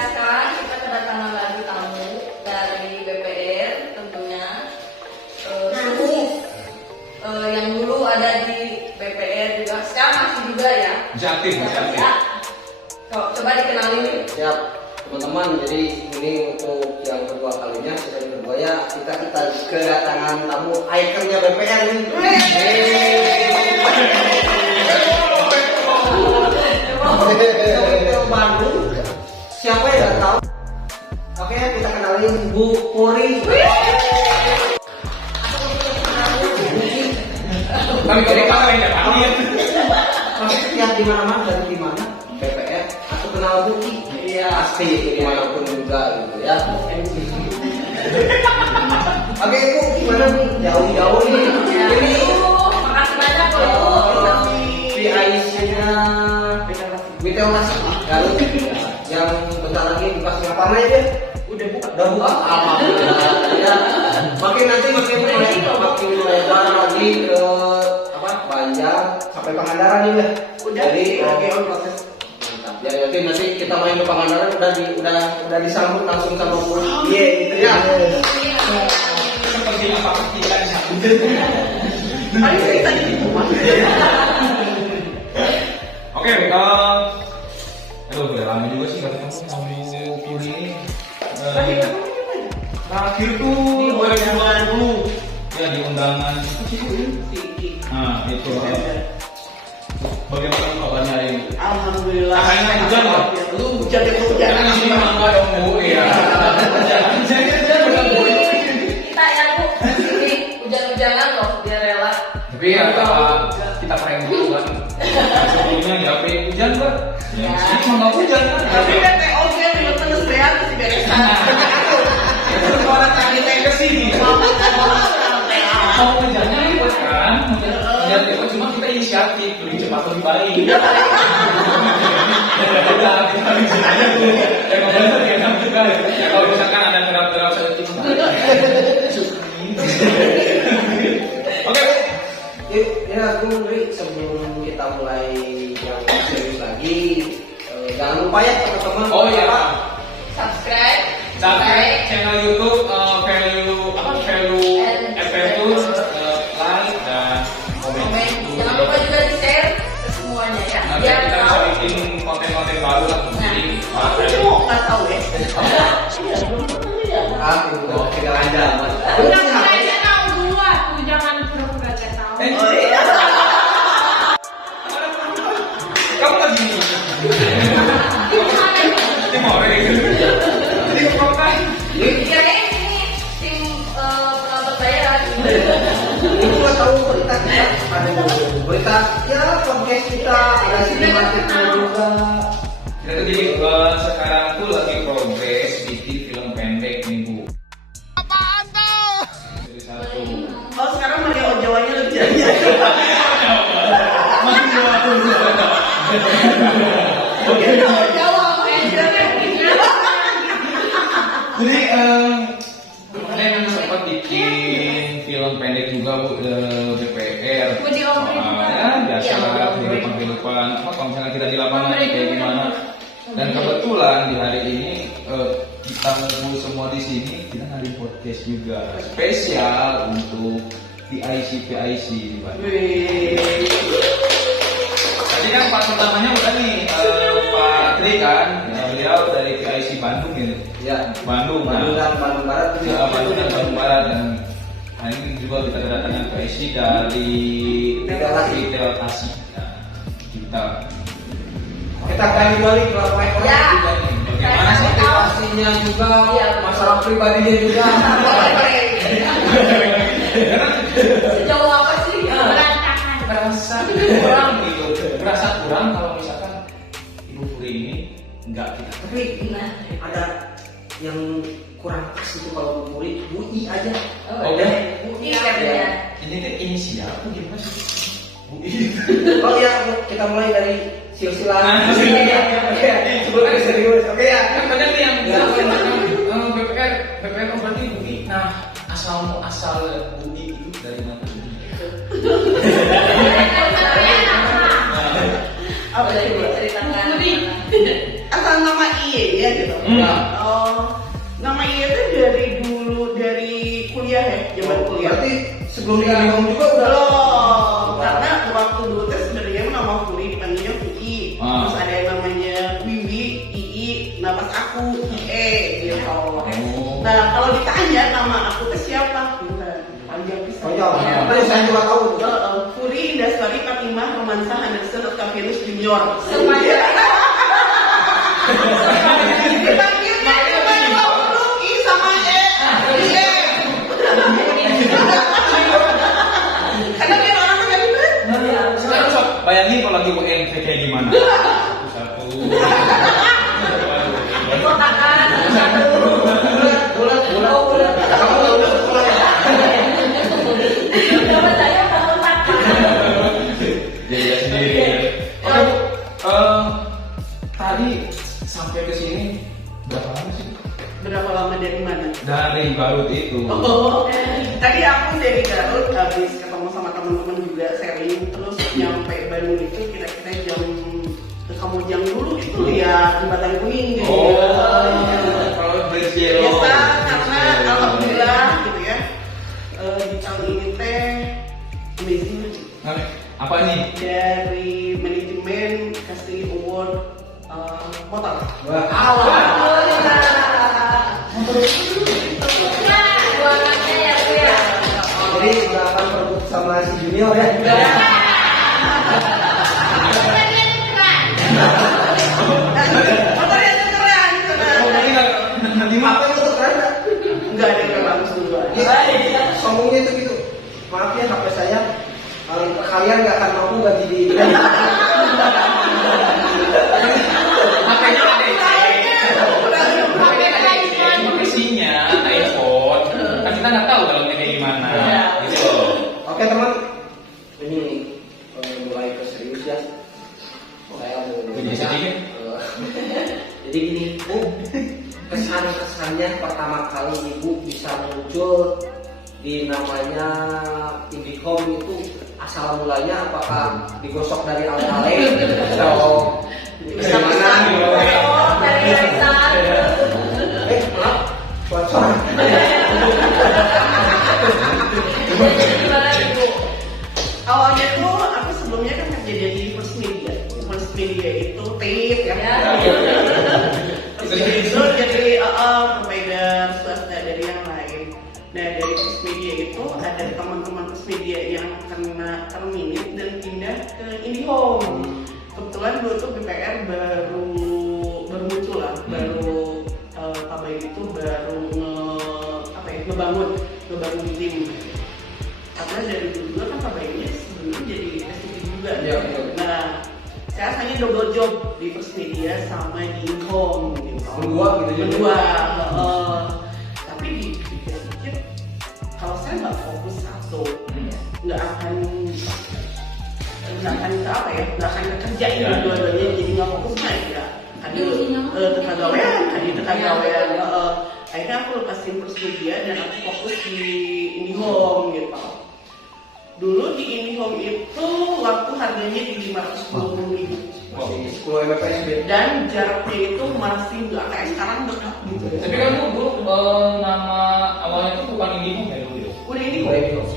sekarang kita kedatangan lagi tamu dari BPR tentunya. Yang dulu ada di BPR juga, sekarang masih juga ya. Aktif. Ya. Coba dikenalin. Siap teman-teman, jadi ini untuk yang kedua kalinya, sesi kedua ya, kita kedatangan tamu ikonnya BPR ini. Bandung. Siapa yang nggak tahu? Oke, kita kenalin Bu Puri. Kami kalian ya, Maksudnya di mana-mana dan di mana BPR aku kenal Buki. Iya, pasti dimanapun juga gitu ya. Oke Bu, gimana nih? Jauh-jauh nih. Ini Makasih banyak loh. PIC-nya Vitel Masih Garut yang bentar lagi dikasih apa aja? Udah buka. Alhamdulillah ya. Makin lebar lagi ke Banjar sampai Pangandaran nih ya. Jadi on proses. Mantap. Ya nanti kita main ke Pangandaran udah disambut langsung sama Bu. Iya gitu ya. seperti apa pikiran Hari kita di rumah. Oke, aduh udah lama juga sih nggak ketemu sama Puri ini. Terakhir tuh 2020 ya di undangan nah itu. Bagaimana kabarnya ini? Alhamdulillah. Kayaknya hujan loh. Lu hujan Jangan di sini mangga dong Bu. Iya. Hujan bukan Bu. Kita ya Bu, ini hujan-hujanan loh, biar rela. Tapi ya kita prank dulu kan. Sebelumnya nggak prank hujan kan? Ya. Ini mangga hujan kan? Tapi kan TOG belum terus rehat sih beresan. Terus orang tadi teh kesini. Mau hujannya ribet kan? Ya ribet cuma kita inisiatif lebih cepat lebih baik. Udah kita bikin aja tuh. Yang benar dia kan juga. Kalau misalkan ada gerak-gerak sedikit. Oke. Ya aku Nuri, sebelum kita mulai yang serius lagi, jangan lupa ya teman-teman. Oh iya. Subscribe Channel YouTube Value Adventure, like dan komen. Jangan lupa juga di share ke semuanya ya. Nanti Biar kita bisa tahu. bikin konten-konten baru lah. Jadi Aku nggak tahu ya. Itu tinggal aja. Udah kayaknya tahu dulu aku jangan pura-pura gak tahu. Oh iya. Kamu lagi Timor ya? Jadi ngapain? Kayaknya ini tim penonton bayaran. Itu nggak tahu berita kita, berita ya podcast kita ada sinematiknya juga. Kita tuh jadi sekarang tuh lagi progres bikin film pendek nih Bu. Apaan tuh? Jadi satu. Oh sekarang Mario Jawanya lebih jadi. Jawab aja. Jadi ada yang sempat bikin film pendek juga Bu, BPR. Mau diomongin juga. Ya biasa lah kehidupan apa kalau misalnya kita di lapangan kayak gimana. Dan kebetulan di hari ini kita ngumpul semua di sini, kita ngadain podcast juga spesial untuk PIC Pak. Tadi kan part pertamanya udah nih Pak Tri kan, beliau dari PIC Bandung gitu. Ya, Bandung dan Bandung Barat. Ya, Bandung dan Bandung Barat dan hari ini juga kita kedatangan PIC dari Vitel Masih. Kita kali balik ke lapor Ya. Bagaimana sih motivasinya juga, Iya. masalah pribadinya juga. Sejauh apa sih? Berantakan. Merasa kurang gitu, merasa kurang kalau misalkan Ibu Puri ini enggak kita. Tapi ada yang kurang pas itu kalau murid UI aja. Oh, ya. Mungkin katanya. Ini teh inisial tuh gimana sih? Oh ya, kita mulai dari silsilah. Sebelumnya serius. Oke ya. Kan banyak nih yang BPR berarti UI. Nah, asal UI itu dari mana? Apa dari Ceritakan. asal nama IE ya gitu. sebelum di IndiHome juga udah Belum, karena waktu dulu tes sebenarnya nama Furi dipanggilnya Fui. Terus ada yang namanya Wiwi, Ii, nah pas aku IE gitu. Nah kalau ditanya nama aku tes siapa? Bukan, panjang pisan. panjang. Terus saya juga tahu. Furi Indasari Fatimah Romansa Anderson Octavianus Junior. Semuanya. Dipanggilnya huruf I sama E. IE. Karena dia orangnya gak ribet. Sekarang sok bayangin kalau lagi UN kayak gimana. Satu. Kotakan. Bulat. Kamu tahu udah sekolah ya? Coba saya kotakan. Jadi ya sendiri. Oke Bu, tadi sampai ke sini berapa lama sih? Berapa lama dari mana? Dari Garut itu. Oh, tadi aku dari Garut habis ketemu sama teman-teman juga sharing, terus nyampe Bandung itu kira-kira jam ke Kamojang dulu itu lihat jembatan kuning gitu. Kalau Brazil. Biasa karena alhamdulillah gitu ya. Di tahun ini teh amazing Apa nih? dari manajemen kasih award motor. Wah, Buangannya ya Bu ya. jadi udah akan berebut sama si Junior ya? Motornya tuh keren gitu nah. Di apa itu tuh keren nggak? Enggak ada yang langsung dua. Sombongnya itu gitu. Maaf ya HP saya, kalian nggak akan mampu ganti di. Makanya ada isinya iPhone. Kan kita nggak tahu kalau kayak gimana. Gitu loh. Oke teman, ini mulai ke serius ya. Saya mau Jadi sedikit. Jadi gini, Bu, kesan-kesannya pertama kali Ibu bisa muncul di namanya IndiHome itu asal mulanya apakah digosok dari ale-ale atau gimana? Dari Arisan. Maaf, sponsor. Gimana Ibu? Awalnya tuh aku sebelumnya kan kerja di First Media. First Media itu tape ya. Terus itu jadi provider swasta dari yang lain. Nah dari First Media itu ada teman-teman First Media yang kena terminate dan pindah ke IndiHome. Kebetulan dulu tuh BPR baru muncul lah, baru Tabai itu baru ngebangun tim. Karena dari dulu juga kan Tabai-nya sebelumnya jadi SPP juga. Iya, betul. Nah, saya hanya double job di First Media sama di IndiHome gitu. Berdua gitu ya? Berdua. Tapi dipikir-pikir kalau saya nggak fokus satu, nggak akan nggak akan kerjain dua-duanya, jadi nggak fokus mah ya. Kegagalan. Akhirnya aku lepasin First Media dan aku fokus di IndiHome gitu. Dulu di IndiHome itu waktu harganya di 520.000. Masih 10 Mbps. Dan jaraknya itu masih nggak kayak sekarang dekat gitu. Tapi kan Bu, nama awalnya itu bukan IndiHome ya dulu ya? Udah IndiHome.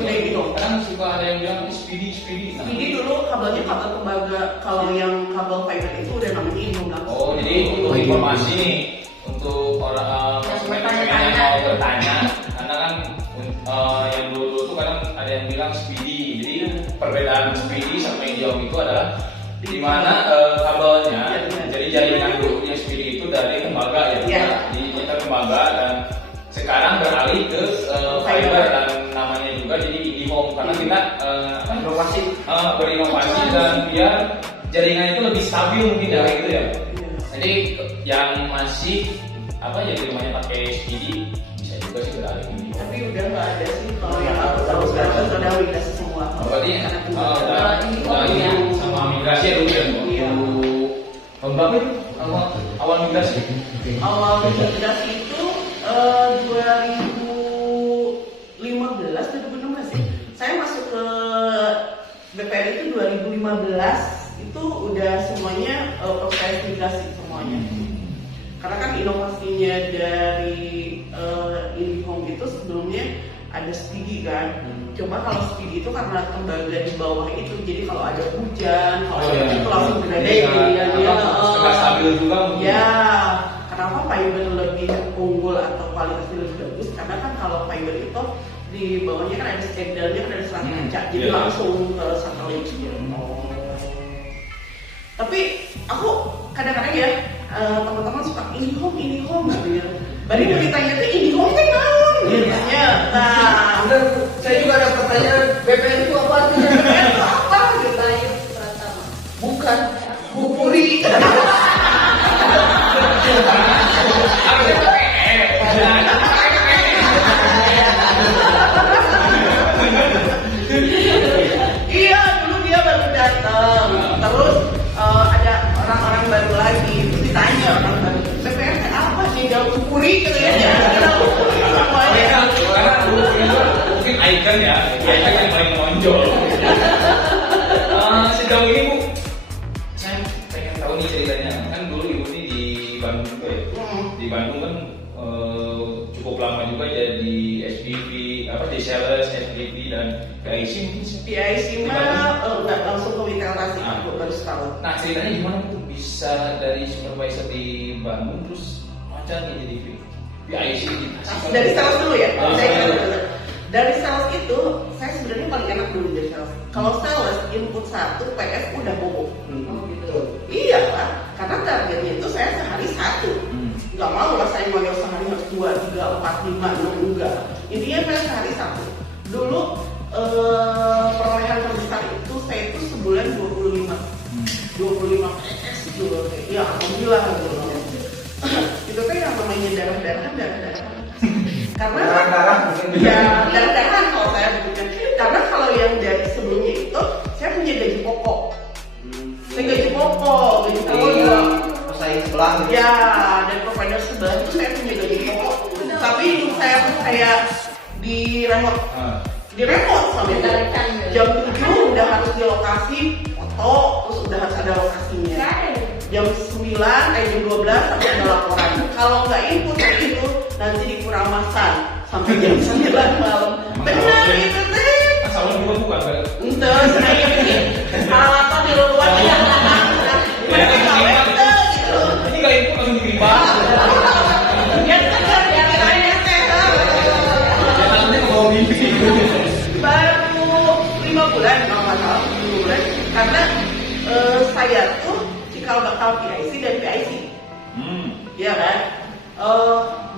Udah IndiHome. Kan suka ada yang bilang Speedy. Jadi dulu kabelnya kabel tembaga, kalau yang kabel fiber itu udah namanya IndiHome langsung. Oh, jadi untuk informasi nih, untuk orang yang mau bertanya, karena kan yang dulu tuh kadang ada yang bilang Speedy. Jadi perbedaan Speedy sama IndiHome itu adalah di mana kabelnya, jadi jaringan dulunya Speedy itu dari tembaga ya, di tembaga dan sekarang beralih ke fiber dan namanya juga jadi IndiHome karena kita berinovasi dan biar jaringan itu lebih stabil mungkin dari itu ya. Jadi yang masih jadi rumahnya pakai Speedy bisa juga sih beralih ke IndiHome. Tapi udah nggak ada sih kalau yang aku tahu sekarang sudah migrasi semua. Berarti sama migrasi ya dulu ya. Tahun berapa itu awal migrasi? Awal migrasi itu 2016 ya. Saya masuk ke BPR itu 2015 itu udah semuanya proses migrasi semuanya. Karena kan inovasinya dari IndiHome itu sebelumnya ada Speedy kan. Cuma kalau Speedy itu karena tembaga di bawah itu, jadi kalau ada hujan, kalau ada itu langsung gede dia agak stabil juga mungkin. ya. Kenapa fiber lebih unggul atau kualitasnya lebih bagus? Karena kan kalau fiber itu di bawahnya kan ada scannernya, kan ada serat kaca, jadi langsung ke satelit gitu. Tapi aku kadang-kadang ya teman-teman suka ini home gitu ya. Baru mau ditanya tuh ini home kan naon gitu ya. Nah, Bener, saya juga ada pertanyaan BPN itu apa artinya? BPN itu apa gitu? Bayu Pratama. Bukan, Bupuri. Iya, dulu dia baru datang. Terus ada orang-orang baru lagi. Terus ditanya orang baru, BPN apa sih? Jauh Bupuri gitu ya. Karena dulu itu mungkin icon ya, icon yang paling menonjol. Sejauh ini Bu, saya pengen tahu nih ceritanya. Kan dulu Ibu ini di Bandung juga ya. Di Bandung kan cukup lama juga jadi SPV, di sales, SPV dan PIC mungkin. PIC mah nggak langsung ke literasi, aku baru setahun. Nah ceritanya gimana tuh bisa dari supervisor di Bandung terus macam nih jadi PIC di Tasik? Dari sales dulu ya. Saya Dari sales itu saya sebenarnya paling enak dulu jadi sales. Kalau sales input 1 PS udah bobo. Oh gitu. Iya lah, karena targetnya itu saya sehari 1. Nggak mau lah saya manggil sehari harus 2, 3, 4, 5, 6, enggak. Intinya saya sehari 1. Dulu perolehan terbesar itu saya itu sebulan 25 PS dulu. Ya alhamdulillah gitu. Itu kan yang namanya darah-darahan. Karena Darah mungkin. ya darah-darahan kalau saya begitu. Karena kalau yang dari sebelumnya itu saya punya gaji pokok. Saya gaji pokok juga. Pesaing sebelah. Ya, dan provider sebelah itu saya punya gaji pokok. Tapi hidup saya tuh kayak di remote. Di remote sampai jam 7 udah harus di lokasi foto, terus udah harus ada lokasinya. Jam 9, jam 12 sampai ada laporan. Kalau nggak input itu nanti di Kuramasan sampai jam 9 malam. Benar itu teh. Asalnya juga bukan kan? Entah, saya bikin peralatan di luar ya. Mereka gawe gitu. Ini kali itu langsung dikirim banget. Ya kan ya saya teh. Ya nanti mau mimpi. Baru 5 bulan kalau nggak salah 5 bulan karena saya tuh cikal bakal PIC dan PIC. Iya kan?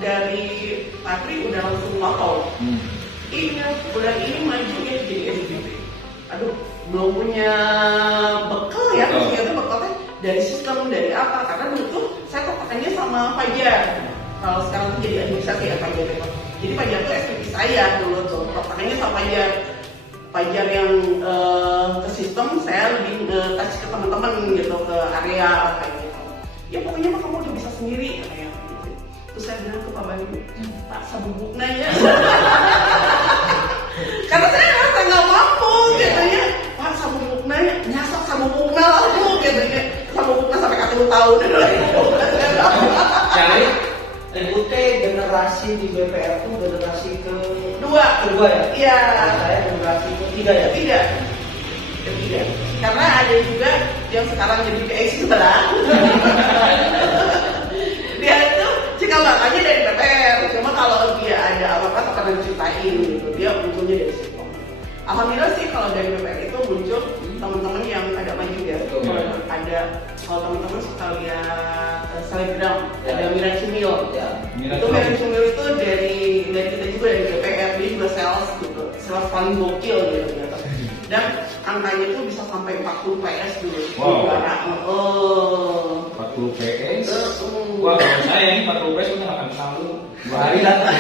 Dari Patri udah langsung ngotong. Iya, bulan ini maju ya jadi SPP. Aduh, belum punya bekal ya, ternyata bekalnya dari sistem, dari apa? Karena dulu tuh saya pakainya sama Fajar. Kalau sekarang tuh jadi administrasi ya Fajar itu. Jadi Fajar tuh SPP saya dulu tuh, pakainya sama Fajar. Fajar yang ke sistem, saya lebih kasih ke teman-teman gitu, ke area kayak gitu. Ya pokoknya mah kamu udah bisa sendiri kayak gitu. Terus saya bilang ke Pak Bayu, Pak sabubukna ya. Karena saya ngerasa nggak mampu gitu ya. Pak sabubukna ya, nyasok sabubukna aku gitu ya. Sabubukna sampai 40 tahun. Jadi Ibu teh generasi di BPR itu generasi kedua ya? Iya. Saya generasi ketiga ya? Ketiga. Karena ada juga yang sekarang jadi PIC sebelah. Dia itu cikal bakalnya dari BPR. Cuma kalau dia ada apa-apa akan diceritain gitu. Dia munculnya dari situ. Alhamdulillah sih kalau dari BPR itu muncul teman-teman yang agak maju ya. Kalau teman-teman suka lihat selebgram, ada Mira Cumil. Itu Mira Cumil itu dari kita juga dari BPR, dia juga sales gitu, sales paling gokil gitu. Dan angkanya itu bisa sampai 40 PS dulu. Wow. 40 40 PS. Wah, kalau saya ini 40 PS udah akan selalu 2 hari datang.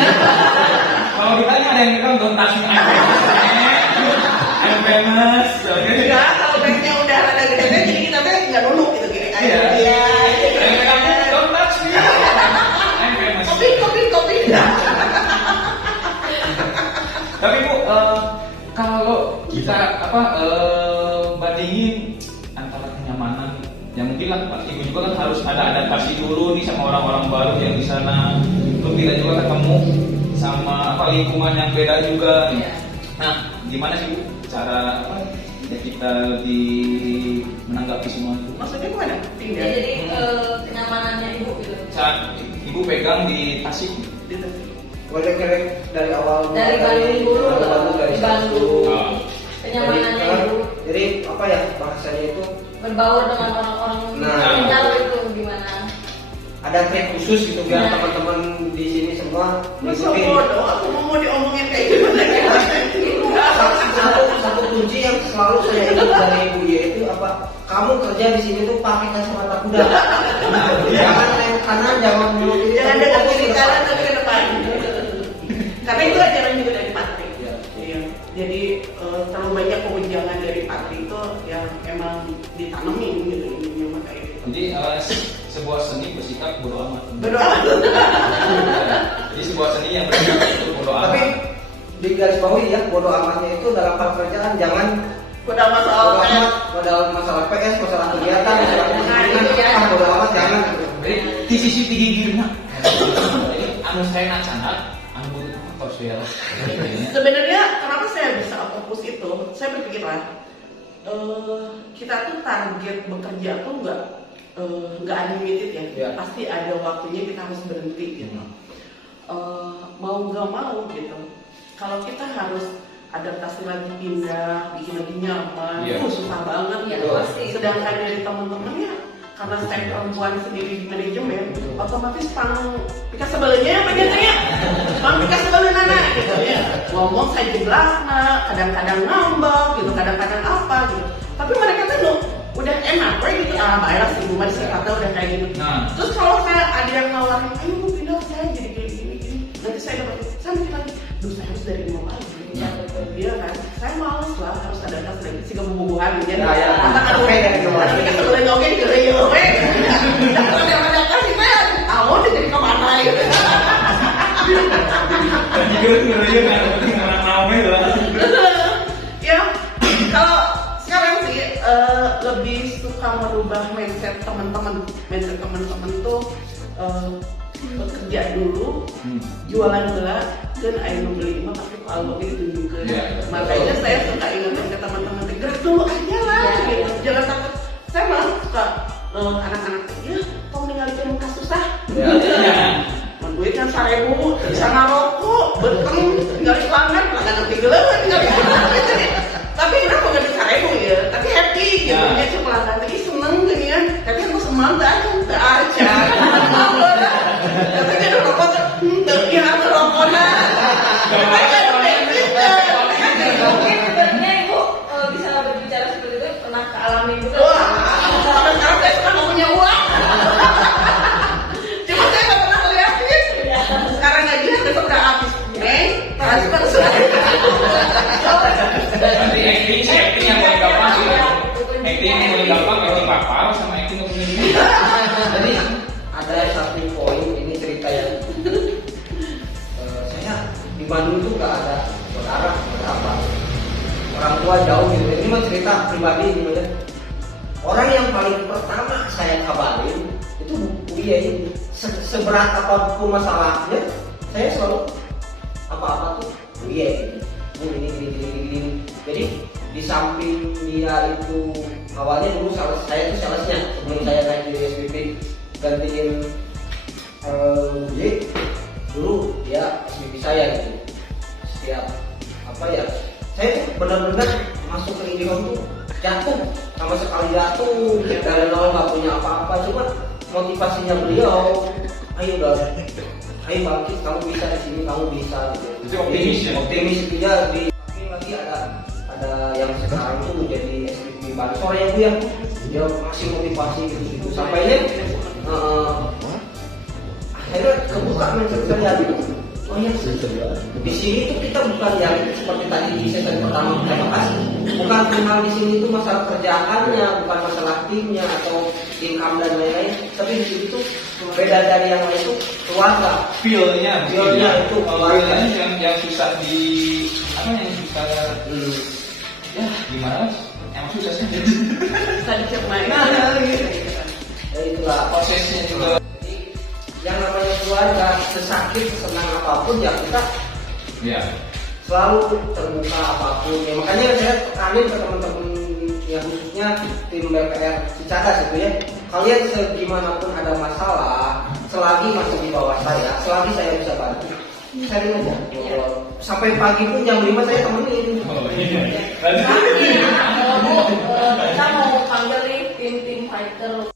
Kalau ditanya ada yang bilang don't touch me, I'm famous. Enggak, kalau banknya udah ada gede-gede, jadi kita tuh nggak nunduk gitu kayak Iya. Don't touch me, I'm famous. Kopi. Tapi Bu, kalau kita bandingin antara kenyamanan, ya mungkin lah Ibu juga kan harus ada adaptasi dulu nih sama orang-orang baru yang di sana. Belum kita juga ketemu sama apa lingkungan yang beda juga. Iya. Nah, gimana sih Bu cara apa ya kita lebih menanggapi semua itu? Maksudnya gimana? Ya, Pindah. jadi kenyamanannya ibu gitu. Saat Ibu pegang di Tasik, Gitu. Kerek dari awal. Dari Bandung dulu, dari di Bandung. Ah. Kenyamanannya ibu Jadi apa ya bahasanya itu berbaur dengan orang-orang Nah. kenal itu gimana? ada trik khusus gitu biar Nah. teman-teman di sini semua Masa ngikutin. bodoh, aku mau diomongin kayak gimana ya? Satu kunci yang selalu saya ingat dari Ibu Ye itu apa? Kamu kerja di sini tuh pakai kacamata kuda. Jangan nengok kanan, jangan belok kiri. Jangan tapi dekat fokus kiri ke kanan depan. tapi ke depan. Karena itu ajaran juga dari Patri. Iya. Iya. Jadi terlalu banyak kewenjangan dari Patri itu yang emang ditanemin gitu ininya mah kayak gitu. jadi sebuah seni bersikap bodo amat. Berdoa. Jadi sebuah seni yang bersikap itu bodo amat. Tapi di garis bawahi ya, bodoh amatnya itu dalam hal kerjaan jangan Udah masalah bodoh amat padahal masalah PS, masalah kegiatan, masalah kegiatan, bodoh amat jangan. Jadi di sisi tinggi girna. Jadi anu saya nak canda, anu butuh motor ya. Sebenarnya kenapa saya bisa fokus itu? Saya berpikir lah, kita tuh target bekerja tuh nggak unlimited ya. Ya. Pasti ada waktunya kita harus berhenti gitu. Mau nggak mau gitu. Kalau kita harus adaptasi lagi pindah, bikin lagi nyaman, Iya. susah banget Iya, gitu. pasti. Sedangkan dari teman-teman ya, karena saya perempuan sendiri di manajemen, otomatis pika sebelnya apa biasanya? Pika sebelnya anak gitu ya. Ngomong saya jelas, kadang-kadang ngambek gitu, kadang-kadang apa gitu. Tapi mereka tuh udah enak, gitu. Bayar sih, Bu Mari kata udah kayak gitu. Nah. Terus kalau saya ada yang nawarin, ayo Bu pindah saya jadi kayak gini. Nanti saya dapat, saya mikir lagi, duh saya harus dari nol lagi. Iya, betul. Iya kan, saya males lah harus ada tas lagi sih kebubuhan gitu. Ya. Kata kan Oke, dari nol lagi. kita sebelum oke gitu ya, oke. Kalau yang ada tas sih saya tahu dia jadi kemana gitu. Jujur ngerujuk kan, orang rame lah. Ya, kalau sekarang sih lebih suka merubah mindset teman-teman tuh bekerja dulu, jualan gelap, dan ayo membeli mah tapi kalau itu ditunjukkan. Iya. Makanya saya suka ingetin ke teman-teman, gerak dulu aja lah, gitu. Jangan takut. Saya malah suka anak-anak, ya, kau ninggalin muka susah. Duit kan 1.000, bisa ngarokok, beteng, tinggal di pelanggan, pelanggan nanti gelap, tinggal di pelanggan. Tapi kenapa nggak bisa 1.000 ya? Tapi happy gitu, Ya. dia cuma pelanggan, tapi seneng gini kan. Tapi aku semangat aja. Tapi dia udah rokok, ya ngerokok nah. Tapi kan udah pinter. Mungkin sebenarnya ibu bisa berbicara seperti itu pernah kealamin juga. Wah, sampai sekarang saya suka nggak punya uang. Cuma saya nggak pernah ngeliatin. Sekarang gajian besok udah habis. Transfer sudah. Nanti acting sih, acting yang paling gampang sih. Acting yang paling gampang, acting papal sama acting yang paling Jadi ada satu poin ini cerita yang saya di Bandung itu nggak ada saudara berapa orang tua jauh gitu. Ini mah cerita pribadi gitu ya. Orang yang paling pertama saya kabarin itu Bu Ye ini. Seberat apapun masalahnya, saya selalu apa-apa tuh Bu Ye gitu. Bu ini gini. Jadi di samping dia itu awalnya dulu saya itu salesnya sebelum saya naik di SPP gantiin Bu Ye, dulu dia SPP saya gitu. Setiap apa ya, saya tuh benar-benar masuk ke Indihome tuh jatuh, sama sekali jatuh dari nol nggak punya apa-apa, cuma motivasinya beliau, ayo bangkit, kamu bisa di sini, kamu bisa gitu. Itu optimis ya? Optimis itu ya. Di lagi ada yang sekarang tuh menjadi SPP Bansor ya Bu ya, dia masih motivasi gitu sampainya akhirnya kebuka mindset saya gitu. Oh ya, di sini tuh kita bukan yang seperti tadi di sesi pertama kita bahas, bukan kenal di sini tuh masalah kerjaannya, bukan masalah timnya atau income dan lain-lain, tapi di sini tuh beda dari yang lain tuh keluarga. Feel-nya itu keluarga. yang susah di apa yang susah ya gimana mas? Emang susah sih. Tadi cermain. Ya itulah Prosesnya juga. jadi yang namanya keluarga keluarga, sesakit, sesenang apapun ya kita Ya. selalu terbuka apapun. Ya makanya saya tekanin ke teman-teman ya khususnya tim BPR Cicadas gitu ya. Kalian segimanapun ada masalah, selagi masih di bawah saya, selagi saya bisa bantu, sharing aja. Sampai pagi pun jam 5 saya temenin. Oh, iya. Kita mau panggil nih tim fighter.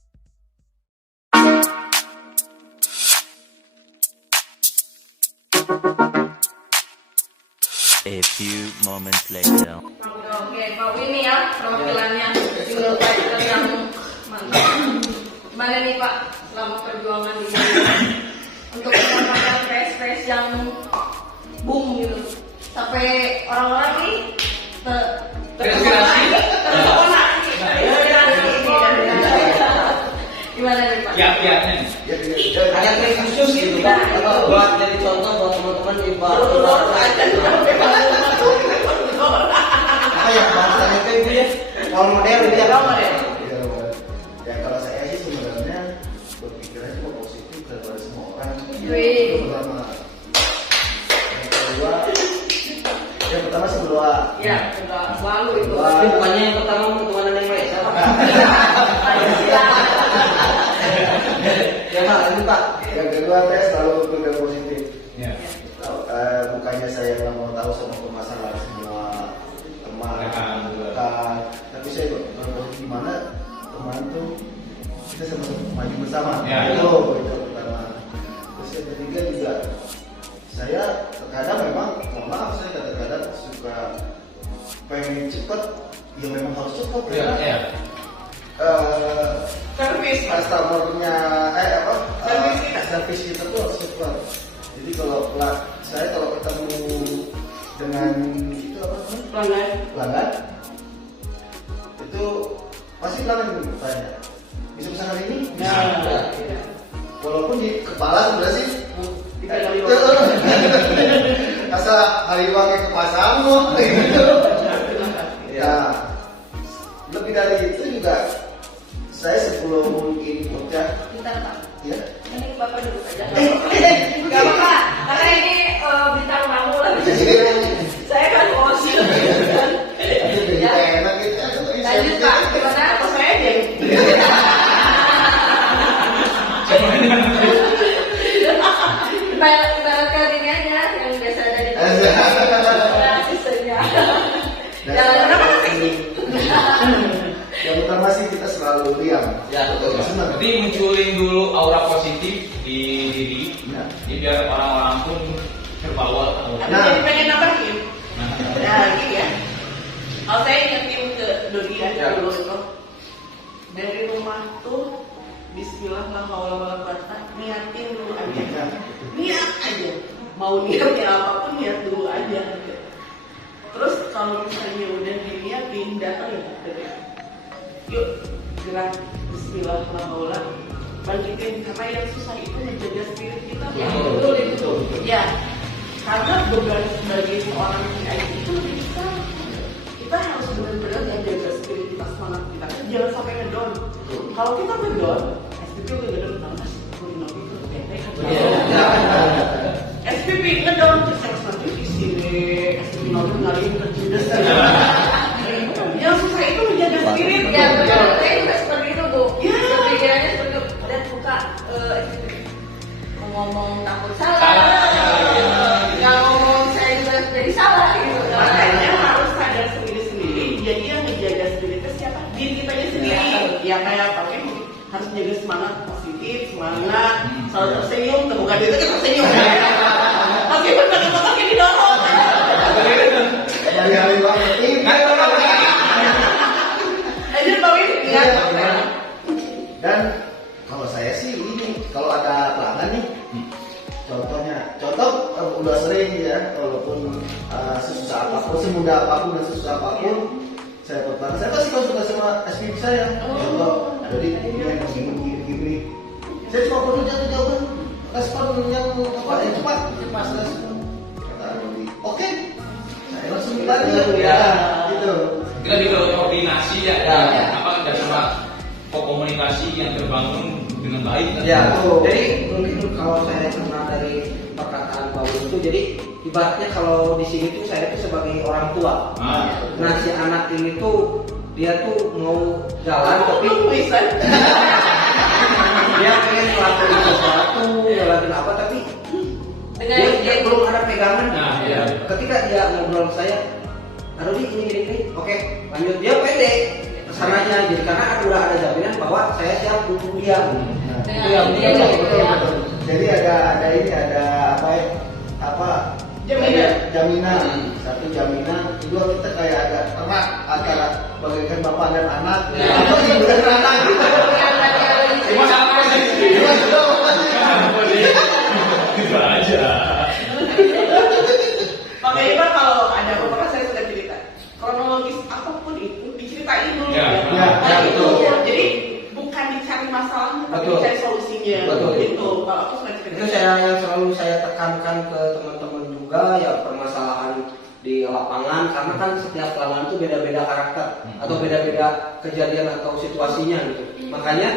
A few moments later. Oke, Pak Winnie ya perwakilannya single fighter yang mantap. Gimana nih Pak selama perjuangan di sini untuk mendapatkan PS yang boom gitu sampai orang-orang nih Terinspirasi. Gimana nih Pak? Kiat-kiatnya. Ada trik khusus gitu kan, buat jadi contoh buat teman-teman di bawah. Apa ya bahasanya itu ibu ya? Kalau model gitu ya. Ya kalau saya sih sebenarnya berpikirnya cuma positif daripada semua orang. Wih. Itu pertama. Yang pertama sih berdoa. Ya, udah selalu itu. Tapi bukannya yang pertama teman yang lain siapa? Ya Pak, ini Pak. Yang kedua saya selalu berpikir positif. Ya. Bukannya saya nggak mau tahu sama permasalahan semua teman, Rekan. tapi saya berpikir gimana teman tuh kita sama-sama maju bersama. Ya. Itu pertama. Terus yang ketiga juga saya terkadang memang mohon maaf saya kadang-kadang suka pengen cepet, ya memang harus cepet Ya. Ya. Servis. Customernya servis kita tuh harus cepat. Jadi kalau saya kalau ketemu dengan itu apa namanya pelanggan itu pasti pelanggan bertanya bisa pesan hari ini? Nah. Walaupun di kepala sudah sih Tiga kali asal hari pakai ke pasarmu gitu. Ya lebih dari itu juga saya sebelum input ya. Bentar Pak. Ya. Ini Bapak duduk aja. Gak apa-apa, karena ini bintang tamu lah. Saya kan host. Jadi enak gitu. Lanjut Pak, gimana? Atau saya aja yang Ibaratkan ini aja yang biasa ada di asistennya. Jangan kenapa sih? Yang pertama sih kita selalu diam. Ya, betul. Senang. Berarti munculin dulu aura positif di diri. Nah. Jadi biar orang-orang pun terbawa. Aku jadi pengen nambahin. Nah. Nah, gini ya. Kalau saya ingetin ke Dodi ya, dulu itu dari rumah tuh Bismillah la haula wala quwata, niatin dulu aja. Niat aja. Mau niatnya apapun niat dulu aja. Terus kalau misalnya udah diniatin datang ya dari yuk gerak Bismillah la haula bangkitin karena yang susah itu menjaga spirit kita. Ya, betul itu. Ya, karena beban sebagai seorang PIC itu lebih besar. Kita harus benar-benar jaga spirit kita, semangat kita. Jangan sampai ngedown. Kalau kita ngedown, SPP udah ngedown nangis, nopi ke bete. SPP ngedown terus harus nanti di sini. SPP nopi ngalihin ke judes. Yang susah itu menjaga spirit. Ya benar, saya juga seperti itu Bu. Ya. Pikirannya seperti itu. Dan buka ngomong takut salah. Nggak ngomong saya juga jadi salah gitu. Makanya harus sadar sendiri-sendiri. Jadi yang menjaga spiritnya siapa? Diri kitanya sendiri. Ya kayak Pak Ken harus jaga semangat positif, semangat. Selalu tersenyum, terbuka diri kita tersenyum. Meskipun pakai kotak ini dorong. Hari-hari banget ini. Aja Pak Win, lihat. Dan kalau saya sih ini kalau ada pelanggan nih, contoh udah sering ya, walaupun sesusah apapun, semudah apapun dan sesusah apapun, saya berpelan. Saya pasti kalau suka sama SPP saya. Contoh, jadi ini yang gini. Saya cuma perlu jatuh jawaban respon yang apa yang cepat respon. Kata Dodi, oke, saya langsung bantu ya, gitu. Kita juga koordinasi ya. Ya. Apa kerjasama komunikasi yang terbangun dengan baik kan? Ya, jadi mungkin kalau saya kenal dari perkataan Pak Wu itu, jadi ibaratnya kalau di sini tuh saya tuh sebagai orang tua. Nah si anak ini tuh dia tuh mau jalan tapi bisa. dia pengen ngelakuin sesuatu, ngelakuin apa tapi dia belum ada pegangan. Nah, iya. Ketika dia ngobrol sama saya, aduh ini, oke lanjut, dia pede kesananya, jadi karena udah ada jaminan bahwa saya siap dukung dia. Itu yang Betul. Jadi ada ini, ada jaminan. Satu jaminan, kedua kita kayak agak erat antara bagaikan bapak dan anak. Atau ibu dan anak gitu. Cuma apa sih? Itu aja. Makanya Pak, kalau ada apa-apa saya sudah cerita. Kronologis apapun itu diceritain dulu. Ya, ya, betul. Jadi bukan dicari masalahnya, tapi Betul. dicari solusinya. Betul. Gitu. Kalau aku suka cerita. Itu yang selalu saya tekankan ke teman-teman juga ya, permasalahan di lapangan, karena kan setiap lapangan itu beda-beda karakter atau beda-beda kejadian atau situasinya gitu. Makanya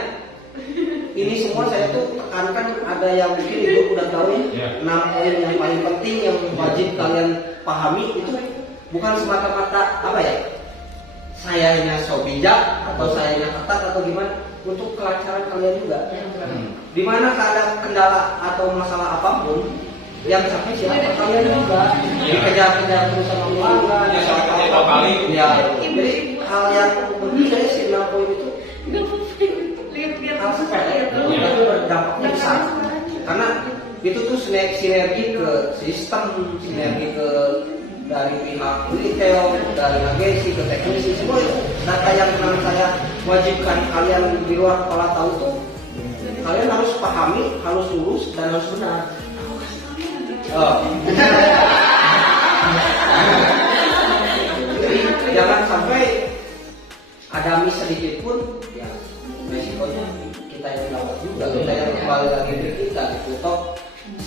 ini semua saya tuh tekankan, ada yang mungkin ibu udah tahu ya, 6 poin yang paling penting yang wajib kalian pahami. Itu bukan semata-mata apa ya, sayanya so bijak atau sayanya ketat atau gimana, untuk kelancaran kalian juga. Dimana ada kendala atau masalah apapun yang sampai siapa kalian juga dikejar-kejar terus sama pelanggan Ya, atau seperti apa. kali. Ya, jadi hal yang penting saya sih 6 poin itu hal sepele itu berdampaknya besar, karena itu tuh sinergi ke sistem, sinergi ke dari pihak retail, dari agensi ke teknisi, semua itu data yang memang saya wajibkan kalian di luar kepala tahu tuh kalian harus pahami, harus lurus dan harus benar. Jadi jangan sampai ada miss sedikit pun ya resikonya kita yang dapat juga, kita yang kembali lagi ke kita gitu. Toh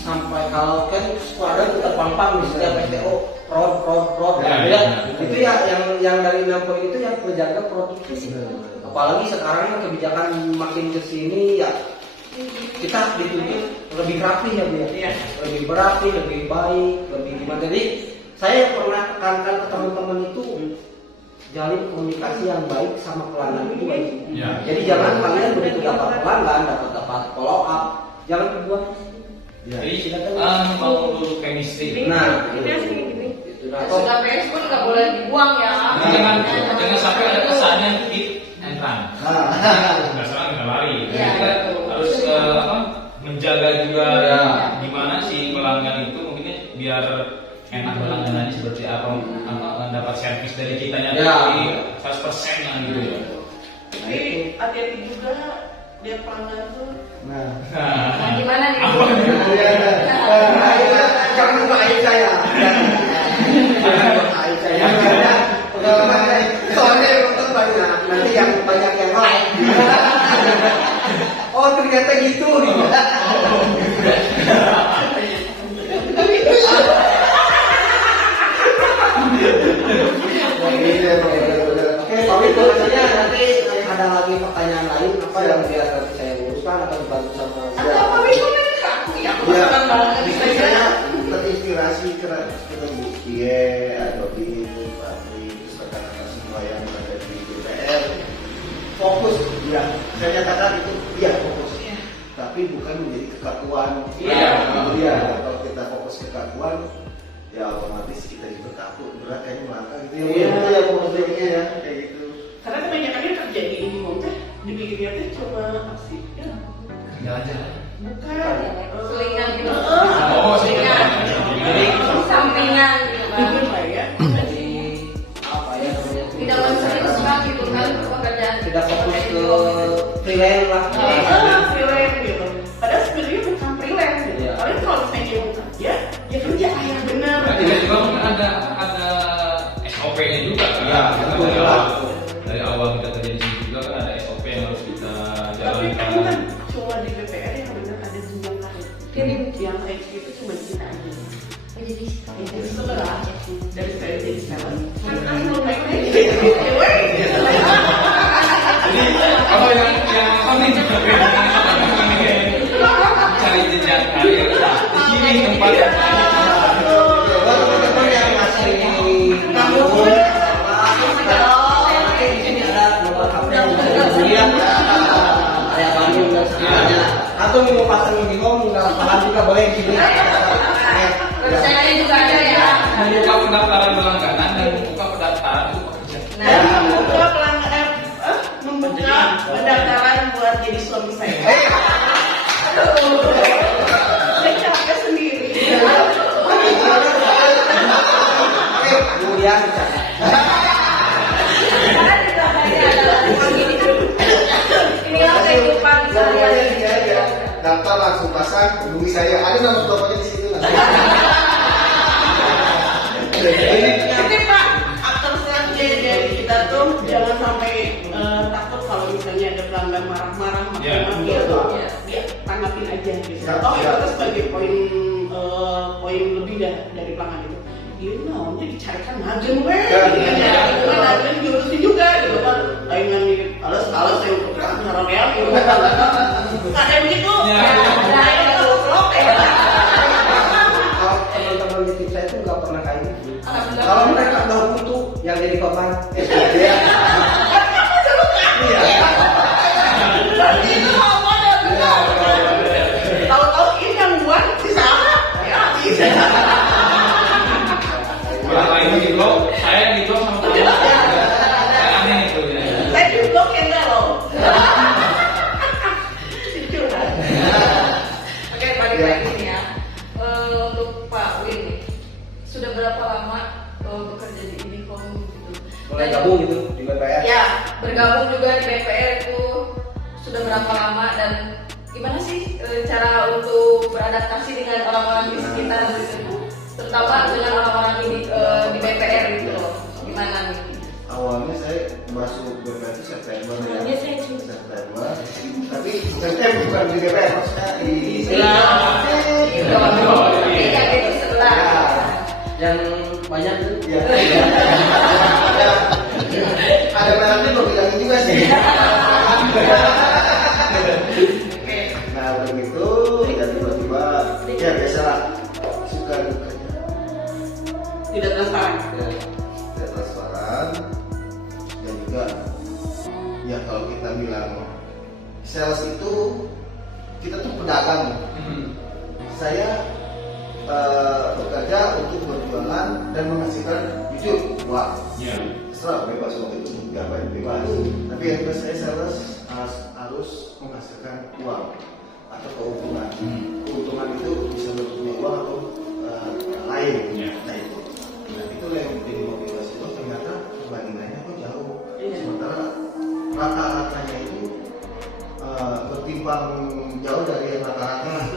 sampai kalau kan skuadron kita pampang di setiap PTO prod ya. Itu ya yang dari 6 poin itu yang menjaga produktivitas. Apalagi sekarang yang kebijakan makin kesini ya, kita dituntut lebih rapi ya Bu ya. Lebih berapi, lebih baik, lebih gimana. Jadi saya pernah tekankan ke teman-teman itu jalin komunikasi yang baik sama pelanggan itu wajib. Jadi jangan kalian begitu dapat pelanggan, dapat follow up, jangan berbuat. Jadi mau dulu chemistry. Nah, Sudah beres pun nggak boleh dibuang ya. Jangan sampai ada kesannya hit and run. Nggak salah nggak lari. Ya, Kita harus menjaga juga gimana si pelanggan itu mungkin biar enak pelangganannya seperti apa dapat servis dari kitanya dari 100% yang gitu ya. Tapi hati-hati juga dia pelanggan tuh. Nah, Gimana nih? jangan lupa air saya. Pengalaman saya, soalnya nonton banyak, nanti yang banyak yang like. Oh ternyata gitu. Oke, tapi biasanya nanti ada lagi pertanyaan lain apa yang biar nanti saya uruskan atau dibantu sama Atau apa bisa mereka aku ya. Aku ya, senang banget. bisa saya terinspirasi ke Bukie atau di pabrik rekan-rekan semua yang ada di DPR. Fokus, ya, saya nyatakan itu dia fokus. Tapi bukan menjadi kekakuan. Ya, kalau kita fokus kekakuan, ya otomatis kita juga takut, berat kayaknya melangkah gitu. Ya, fokusnya ya, kayak gitu. Karena kebanyakannya terjadi ini teh dipikirnya teh cuma apa sih? Ya, Jalan-jalan. bukan. Selingan gitu. Oh, selingan. Jadi sampingan gitu kan. Mungkin lah ya. jadi apa ya namanya? Tidak menseriuskan gitu kan pekerjaan. Tidak fokus ke freelance lah. Freelance gitu. Padahal sebenarnya bukan freelance gitu. Iya. Kalian kalau misalnya dia mau kerja, ya kerja yang benar. Berarti kan juga mungkin ada SOP-nya juga kan. Ya, Kita betul. dari awal kita kerja di sini juga kan ada SOP yang harus kita Tapi kan jalankan. cuma di BPR yang benar ada 2 kali. Jadi yang kayak gitu cuma kita aja. Jadi Itu sebelah dari saya jadi salon. Jadi apa yang apa nih? di sini tempat yang paling Buat teman-teman yang masih nganggur, mungkin di sini ada nomor HP kuliah kayak Bandung dan sekitarnya. Atau mau pasang Indihome nggak lapangan juga boleh di sini. Website juga ada ya. membuka pendaftaran berlangganan dan membuka pendaftaran itu pekerja. Dan membuka pendaftaran buat jadi suami saya. Saya capek sendiri. Kemudian bicara. Inilah kehidupan sehari-hari. Daftar langsung pasang, hubungi saya. Ada nama teleponnya di situ. Tapi Pak, aktor selanjutnya dari kita tuh jangan sampai takut kalau misalnya ada pelanggan marah-marah, maki-maki atau dia tanggapin aja gitu. Oh itu sebagai poin lebih dari pelanggan itu. Iya, namanya dicarikan nagen weh, nagen diurusin juga gitu kan. Lainnya nih, alas saya untuk ngeroneal gitu. Nggak ada yang begitu. Ada yang vlog ya. Kalau teman-teman di tim saya itu nggak pernah kayak gitu. Kalau mereka tahu itu yang jadi korban, ya. Itu apa tahu-tahu ini yang buat si sama ya bisa. Orang lain di blog, saya di blog sama kamu. Saya aneh itu ya. Saya di blog ya enggak loh. Oke, balik lagi nih ya. Untuk Pak Win nih, sudah berapa lama bekerja di Indihome gitu? Mulai gabung gitu di BPR. Ya, bergabung juga di BPR itu sudah berapa lama dan gimana sih cara untuk beradaptasi dengan orang-orang di sekitar gitu, terutama dengan orang-orang di BPR gitu loh. Gimana nih? Awalnya saya masuk BPR itu September ya. Awalnya saya juga. September. Tapi bukan di BPR, maksudnya di Iya, itu sebelah. Yang banyak tuh. Ya. Ada mereknya belum bilangin juga sih. Nah begitu dan tiba-tiba ya biasalah suka dukanya Tidak transparan. tidak transparan dan juga ya kalau kita bilang sales itu kita tuh pedagang. Saya bekerja untuk berjualan dan menghasilkan jujur uang. Ya. Terserah bebas waktu itu nggak bebas. Tapi yang jelas saya sales harus menghasilkan uang atau keuntungan. Keuntungan itu bisa bentuknya uang atau lain. Ya. Nah itu yang menjadi motivasi itu ternyata perbandingannya kok jauh. Iya. Sementara rata-ratanya itu bertimbang jauh dari yang rata-rata.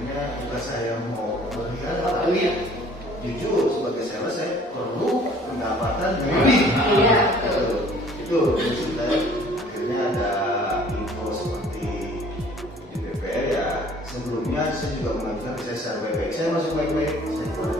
Akhirnya juga saya mau berlihat, tapi jujur sebagai sales saya perlu pendapatan yang lebih. Iya. Itu maksud saya. Akhirnya ada info seperti di BPR ya. Sebelumnya saya juga mengajukan saya secara baik-baik. Saya masuk baik-baik.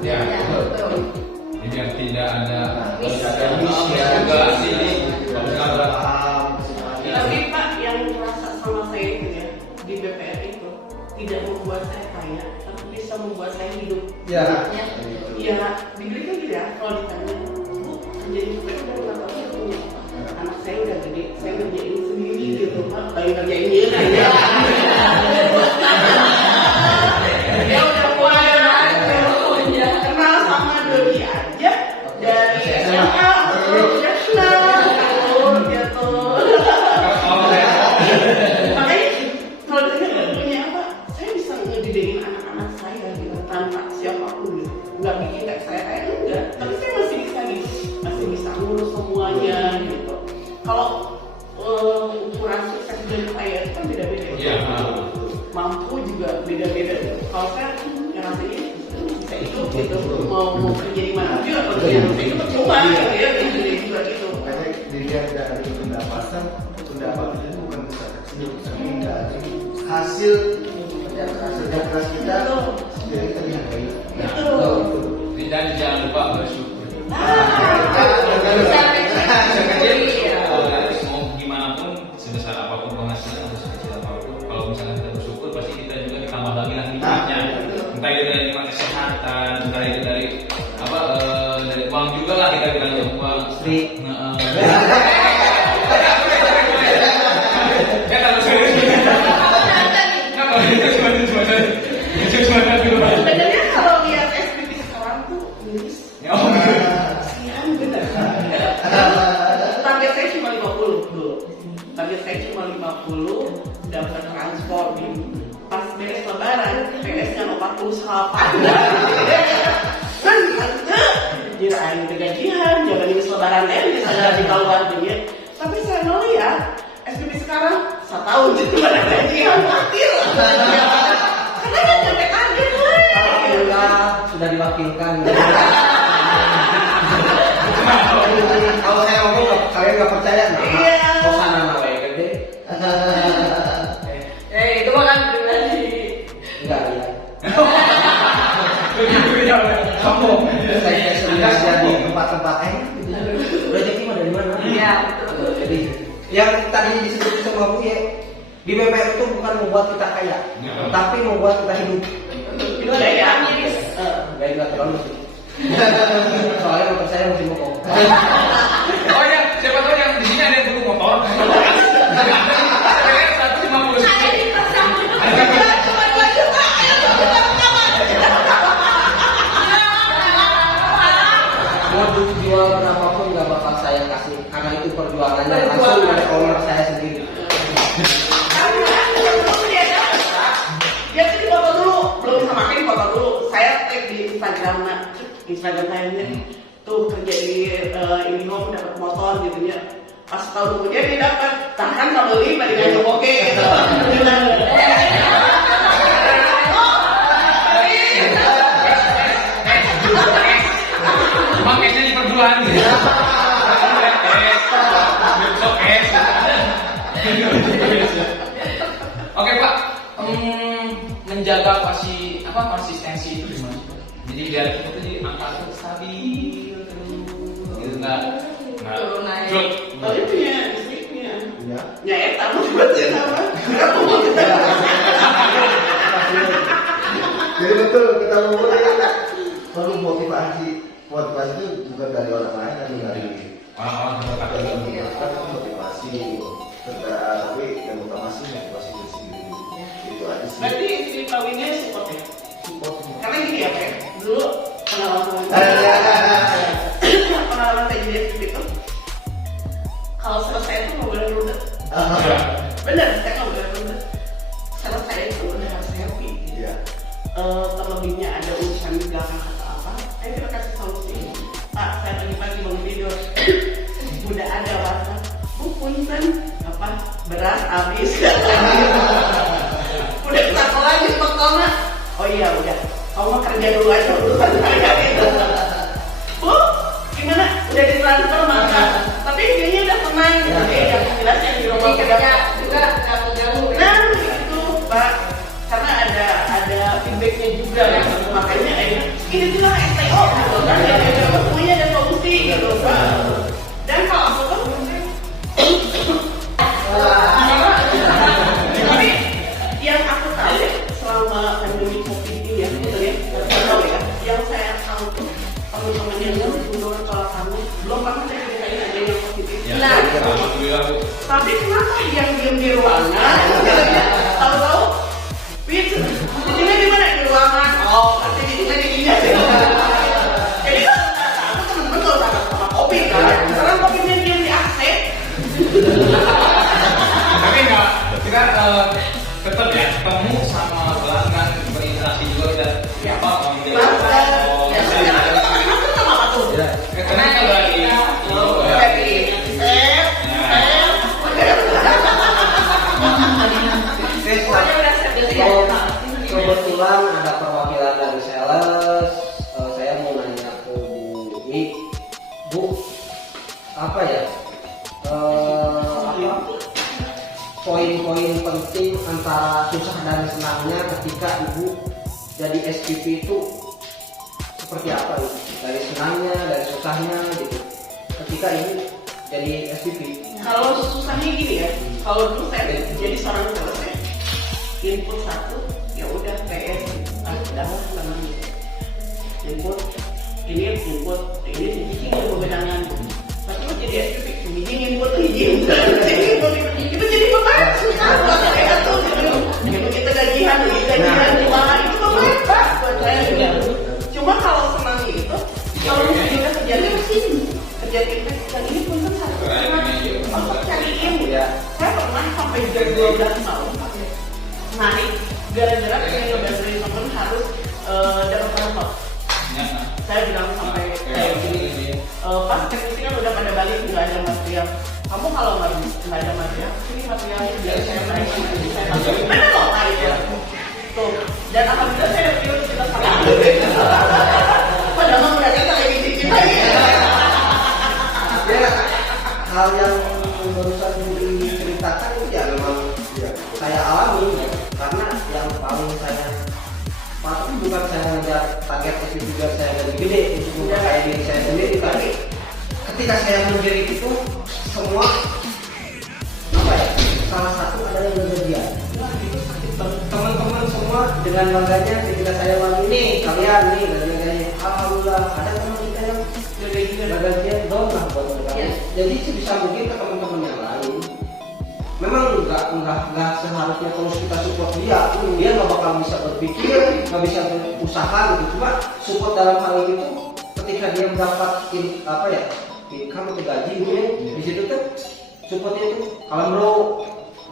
Ya, betul. Jadi yang tidak ada Ya, juga sini. Kalau nggak ada paham. Tapi Pak yang merasa sama saya itu ya di BPR itu tidak membuat saya kaya, tapi bisa membuat saya hidup. Ya. Ya, diberikan gitu ya. Kalau ditanya, Bu, jadi BPR udah berapa tahun? Anak saya udah gede, saya ngerjain sendiri gitu Pak. Lagi ngerjain dia kan ya. Dia udah mulai kenal sama Dodi aja dari SMA terus dia kenal gitu. Makanya kalau ditanya punya apa, saya bisa ngedidik anak-anak saya gitu tanpa siapapun gitu. Nggak bikin kayak saya kayak enggak, tapi saya masih bisa gitu, masih bisa ngurus semuanya gitu. Kalau ukuran sukses dan kaya itu kan beda-beda. Iya. Mampu juga beda-beda. Kalau saya rasanya bisa hidup gitu, mau kerja di mana juga kalau dia itu percuma gitu ya, jadi juga gitu. Makanya dilihat dari pendapatan itu bukan besar kecil, tapi dari hasil kerja keras kita, jadi kita dihargai. tidak, jangan lupa bersyukur. Mau gimana pun, sebesar apapun penghasilan atau sekecil apapun, kalau misalnya kita bersyukur pasti kita juga ditambah lagi nikmatnya. istri. Sebenarnya kalau lihat SPP sekarang tuh nulis kasihan bener. Target saya cuma 50 dulu. Target saya cuma 50 dapat transport di pas beres lebaran PS-nya 40 salapan. Kan kirain kegajian, jangan ini lebaran misalnya di keluar dunia. Tapi saya melihat SPP sekarang 1 tahun jadi pada gajian mati lah. Karena kan sampai kaget lah. Alhamdulillah sudah diwakilkan. Kalau saya ngomong kalian nggak percaya, nah? Iya. Kok sana nama gede? Itu mah kan pribadi. Enggak ya. Kamu saya sudah di tempat-tempat rezeki mah dari mana? Iya. Jadi yang tadi disebut sama Bu ya, di BPR itu bukan membuat kita kaya, tapi membuat kita hidup. Itu ada ya. Baik nggak terlalu sih. Soalnya motor saya masih mogok. Oh ya, siapa tahu yang di sini ada yang butuh motor. Kalian 150 cc. Mau jual berapapun nggak bakal saya kasih, karena itu perjuangannya langsung dari owner saya sendiri. Dia sih foto dulu, belum bisa makin foto dulu. Saya tag di Instagram saya tuh kerja di IndiHome dapat motor gitu ya. Pas tahun kemudian dia dapat, bahkan kalau beli balik aja oke gitu. Makanya di perguruan gitu. Oke Pak, menjaga konsistensi itu gimana? Jadi biar kita tuh jadi angka tuh stabil terus, gitu nggak Turun naik. drop. Tapi punya istrinya, Ya. ya eta mau baca sama. Jadi betul kita ngomongin perlu motivasi itu bukan dari orang lain tapi dari Orang-orang terdekat juga. kita motivasi tapi yang utama sih motivasi diri sendiri itu aja sih. Berarti istri kawinnya support ya? Support semua. Karena gini ya Pak, dulu pengalaman saya jadi istri itu, kalau selesai itu nggak boleh runut. Bener, saya nggak boleh runut. Selesai itu udah harus happy. Iya. Terlebihnya ada urusan di belakang atau apa, ayo kita kasih solusi. Pak, saya pagi-pagi bangun tidur, udah ada WhatsApp, punten apa beras habis. Udah kita lagi pertama. Oh iya udah, kamu mah kerja dulu aja urusan saya gitu. Bu, gimana? Udah ditransfer maka, tapi kayaknya udah tenang gitu. Yang jelas yang di rumah Jadi kerja juga nggak mengganggu. Nah itu Pak, karena ada feedbacknya juga ya, makanya ini tuh lah STO gitu kan, ya semuanya ada solusi gitu Pak. Dan kalau aku kan tapi yang aku tahu selama pandemi COVID ini ya, betul ya, saya tahu ya, yang saya tahu tuh teman-teman yang mundur kalau kamu belum pernah saya ceritain ada yang positif. Nah, Alhamdulillah Bu. Tapi kenapa yang diam di ruangan? Tahu-tahu, Pit, titiknya di mana di ruangan? Oh, pasti titiknya di sini. Jadi kan aku temen-temen kalau sama kopi kan, sekarang kopinya dia di AC. Tapi enggak, kita tetap ya ketemu sama pelanggan, berinteraksi juga udah apa ngomongin Masker sama apa tuh? karena kalau lagi pokoknya udah serius ya. Kebetulan ada perwakilan dari sales, saya mau nanya ke Bu, apa ya? Poin-poin penting antara susah dan senangnya ketika Ibu jadi SPP itu seperti apa gitu? Dari senangnya, dari susahnya gitu. Ketika Ibu jadi SPP. Kalau susahnya gini ya, kalau dulu saya jadi seorang sales ya, input satu, ya udah PS, udah senang gitu. Input, ini cincin yang kebenaran. Tapi jadi SPP izinin buat izin itu jadi beban susah buat saya tuh gitu kita gajian gimana itu beban Pak buat saya gitu. Cuma kalau senang itu kalau misalnya kerjanya kerja kita ini pun kan untuk cariin ya. Saya pernah sampai jam 12 malam hari gara-gara saya ngebantuin temen harus dapat rapot. Saya bilang sampai kayak gini, pas teknisi kan udah pada balik nggak ada material. Kamu kalau nggak ada material, ini materialnya biar saya naik saya masukin. Mana loh hari itu? Tuh. Dan alhamdulillah saya review kita sama. Padahal mereka kayak gitu ya. Hal yang barusan diceritakan itu ya memang saya alami ya. Karena yang paling saya pasti bukan saya ngejar target itu juga saya lebih gede untuk memperkaya diri saya sendiri, tapi ketika saya menjerit itu semua apa ya, salah satu adalah yang bahagia. Teman-teman semua dengan bangganya ketika saya bilang ini kalian nih bahagianya, alhamdulillah ada teman kita yang bahagia dong lah buat mereka. Jadi sebisa mungkin ke teman-teman yang lain. Memang enggak seharusnya terus kita support dia nggak bakal bisa berpikir, nggak bisa berusaha gitu. Cuma support dalam hal itu ketika dia mendapat apa ya, income atau gaji gitu ya, di situ tuh supportnya tuh kalau bro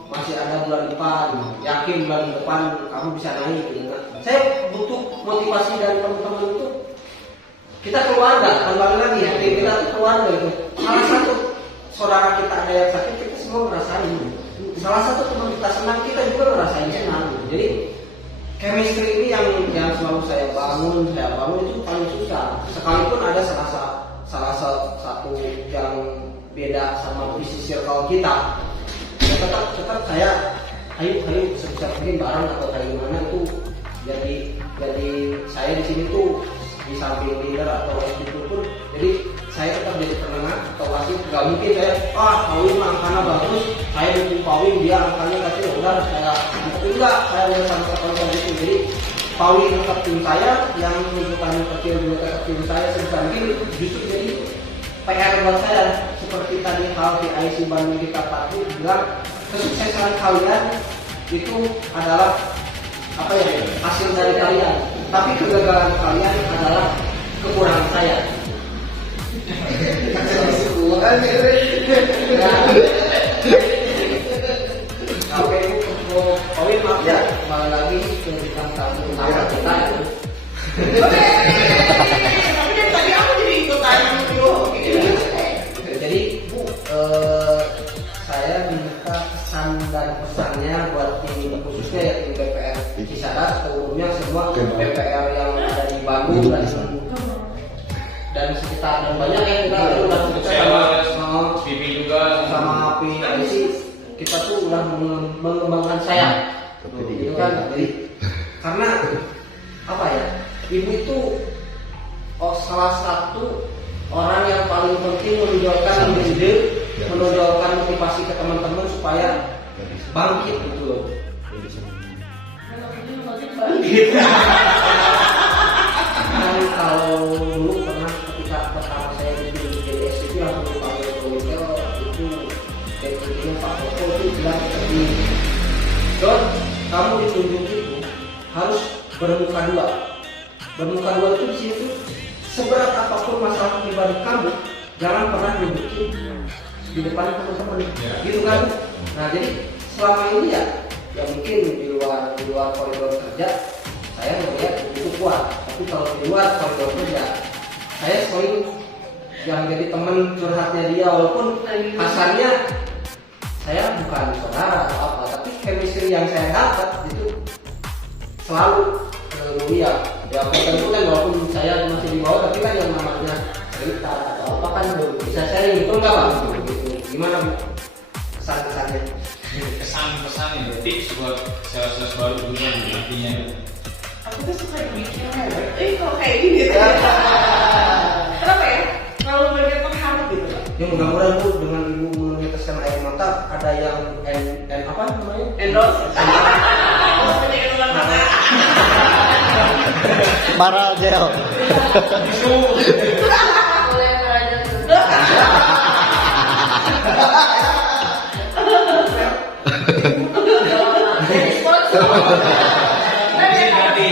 masih ada bulan depan, yakin bulan depan kamu bisa naik gitu. Nah, saya butuh motivasi dari teman-teman itu. Kita keluarga, kembali lagi ya, kita tuh keluarga gitu. Salah satu saudara kita ada yang sakit, kita semua ngerasain. Salah satu teman kita senang, kita juga ngerasain senang. Jadi chemistry ini yang selalu saya bangun itu paling susah. Sekalipun ada salah satu yang beda sama bisnis circle kita, ya tetap saya ayo sebisa mungkin bareng atau kayak gimana itu jadi saya di sini tuh di samping leader atau itu pun jadi saya tetap jadi penengah atau wasit. Gak mungkin saya Pawin angkanya bagus, saya dukung Pawin, dia angkanya kecil, udah saya enggak, saya udah sama-sama gitu. Jadi Pawin tetap tim saya, yang bukan kecil juga tetap tim saya. Sebisa mungkin justru jadi PR buat saya. Seperti tadi hal di IC Bandung kita tadi bilang, kesuksesan kalian itu adalah apa ya, hasil dari kalian, tapi kegagalan kalian adalah kekurangan saya. Oke, Pawin maaf ya, kembali lagi ke bintang tamu utama kita. Oke, tapi dari tadi aku jadi ikutan dulu. Jadi Bu, saya minta kesan dan pesannya buat tim khususnya ya tim BPR Cisadas, umumnya semua BPR yang ada di Bandung dan sekitar dan banyak ya kita udah sama Pipi juga sama PIC, kita tuh udah mengembangkan saya gitu kan. Jadi karena apa ya, ibu itu salah satu orang yang paling penting menunjukkan ide, menunjukkan motivasi ke teman-teman supaya bangkit gitu loh. Bangkit. Dan kalau dulu pernah ketika pertama saya jadi SCP langsung dipanggil Komite itu deputinya Pak Koko itu bilang seperti Don, kamu ditunjuk itu harus bermuka dua. Bermuka dua itu di situ seberat apapun masalah pribadi kamu, jangan pernah nunjukin di depan teman-teman, gitu kan? Nah jadi selama ini ya mungkin di luar koridor kerja saya melihat itu kuat, tapi kalau di luar koridor kerja saya sering yang jadi teman curhatnya dia, walaupun kasarnya saya bukan saudara atau apa, tapi chemistry yang saya dapat itu selalu mulia. Ya tentu kan walaupun saya masih di bawah, tapi kan yang namanya cerita atau apa kan bisa sharing, itu enggak Pak? Gitu. Gimana Bu kesan-kesannya? Kesan-pesan itu tips buat sales baru dulu nantinya. Aku tuh suka mikirnya, kalau kayak gini kenapa ya? Kalau banyak terharu gitu. Ya mudah-mudahan Bu dengan Ibu meneteskan air mata ada yang apa namanya? Endorse. Banyak yang ulang mata. Maral gel. Boleh belajar. Jadi sponsor. Nanti ganti.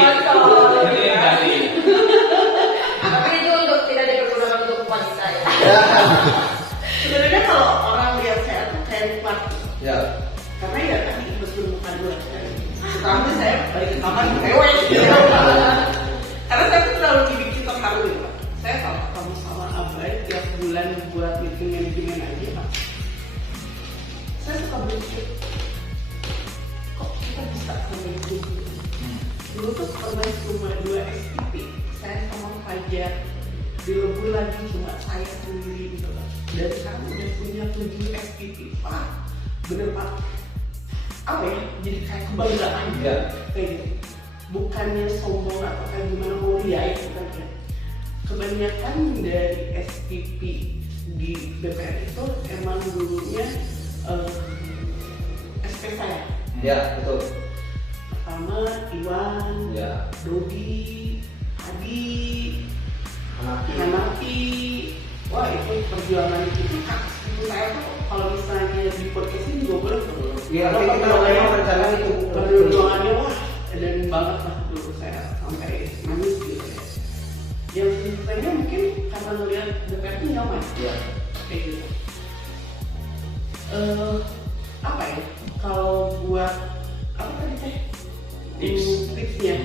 Tapi itu untuk tidak dipergunakan untuk wanita ya. Sebenarnya kalau orang lihat saya tuh kayak nikmat. Ya. Karena ya tadi meskipun bukan dua kali. Tapi saya balik ke kamar cewek. Karena saya tuh terlalu dibikin terharu gitu Pak. Saya kalau kamu sama Abai tiap bulan buat meeting manajemen aja Pak. Saya suka berpikir, kok kita bisa sampai gitu? Dulu tuh pernah cuma 2 SPP. Saya sama Fajar. Di Lebu lagi cuma saya sendiri gitu Pak. Dan sekarang udah punya 7 SPP Pak. Bener Pak. Apa ya? Jadi kayak kebanggaan Ya. kayak gitu. Bukannya sombong atau kayak gimana mau riain bukan ya. Kebanyakan dari SPP di BPR itu emang dulunya SP saya. Ya, betul. Pertama Iwan, Ya. Dodi, Hadi, Anaki. Hanaki. Wah itu perjuangan itu kak. Saya tuh kalau misalnya di podcast ini juga boleh tuh. Iya, Kalau kita memang rencana itu. perjuangannya wah dan banget lah dulu saya sampai nangis gitu ya. Yang sebenarnya mungkin karena ngeliat DPR itu nyaman Ya. kayak gitu. Apa ya? Kalau buat apa tadi teh? Tipsnya.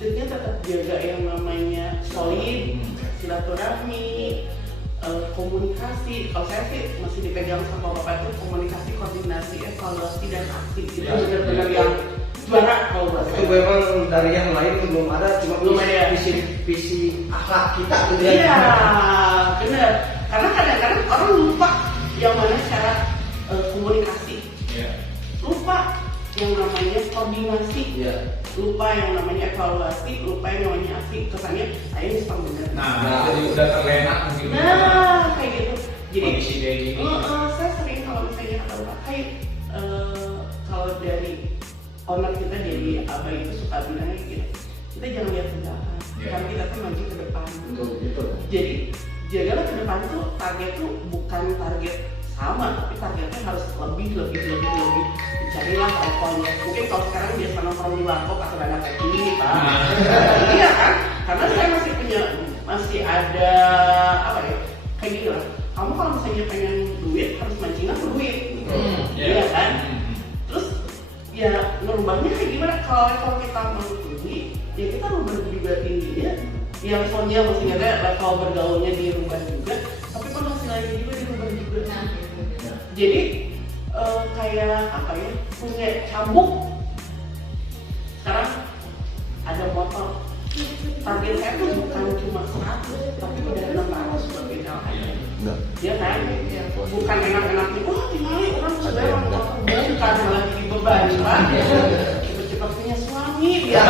Tipsnya tetap jaga yang namanya solid, silaturahmi, komunikasi. Kalau saya sih masih dipegang sama bapak itu komunikasi, koordinasi, evaluasi dan aksi. Itu Ya. benar-benar yang juara kalau buat Itu saya. memang dari yang lain belum ada, cuma Belum ada. visi akhlak kita gitu ya. Iya, benar. Karena kadang-kadang orang lupa yang mana cara komunikasi, lupa yang namanya koordinasi, Iya. lupa yang namanya evaluasi, lupa yang namanya aksi. Kesannya saya ini suka bener. Nah, jadi udah terlena mungkin. Nah, kayak gitu. Jadi Kondisi kayak gini. saya sering kalau misalnya kata orang, hey, kalau dari owner kita dari Abai itu suka bilang kayak gitu, kita jangan lihat ke belakang, Yeah. karena kita tuh maju ke depan. Betul. Jadi jagalah ke depan tuh target tuh bukan target sama, tapi targetnya harus lebih. Dicarilah levelnya. Mungkin kalau sekarang biasa nongkrong di warkop atau ada kayak gini Pak. Iya kan? Karena saya masih ada apa ya? Kayak gini lah. Kamu kalau misalnya pengen duit harus mancingnya ke duit. Iya kan? Terus ya ngerubahnya kayak gimana? Kalau kita mau tinggi, ya kita rubah juga tingginya. Yang levelnya masih ada level bergaulnya dirubah juga, tapi penghasilannya juga dirubah juga. Nah, gitu. Jadi kayak apa ya, punya cambuk. Sekarang ada motor. Target saya tuh bukan cuma 100, tapi udah 600 buat beda aja. Ya kan? Bukan enak-enaknya, wah gimana orang sudah orang motor, bukan malah jadi beban Pak. Cepat-cepat punya suami biar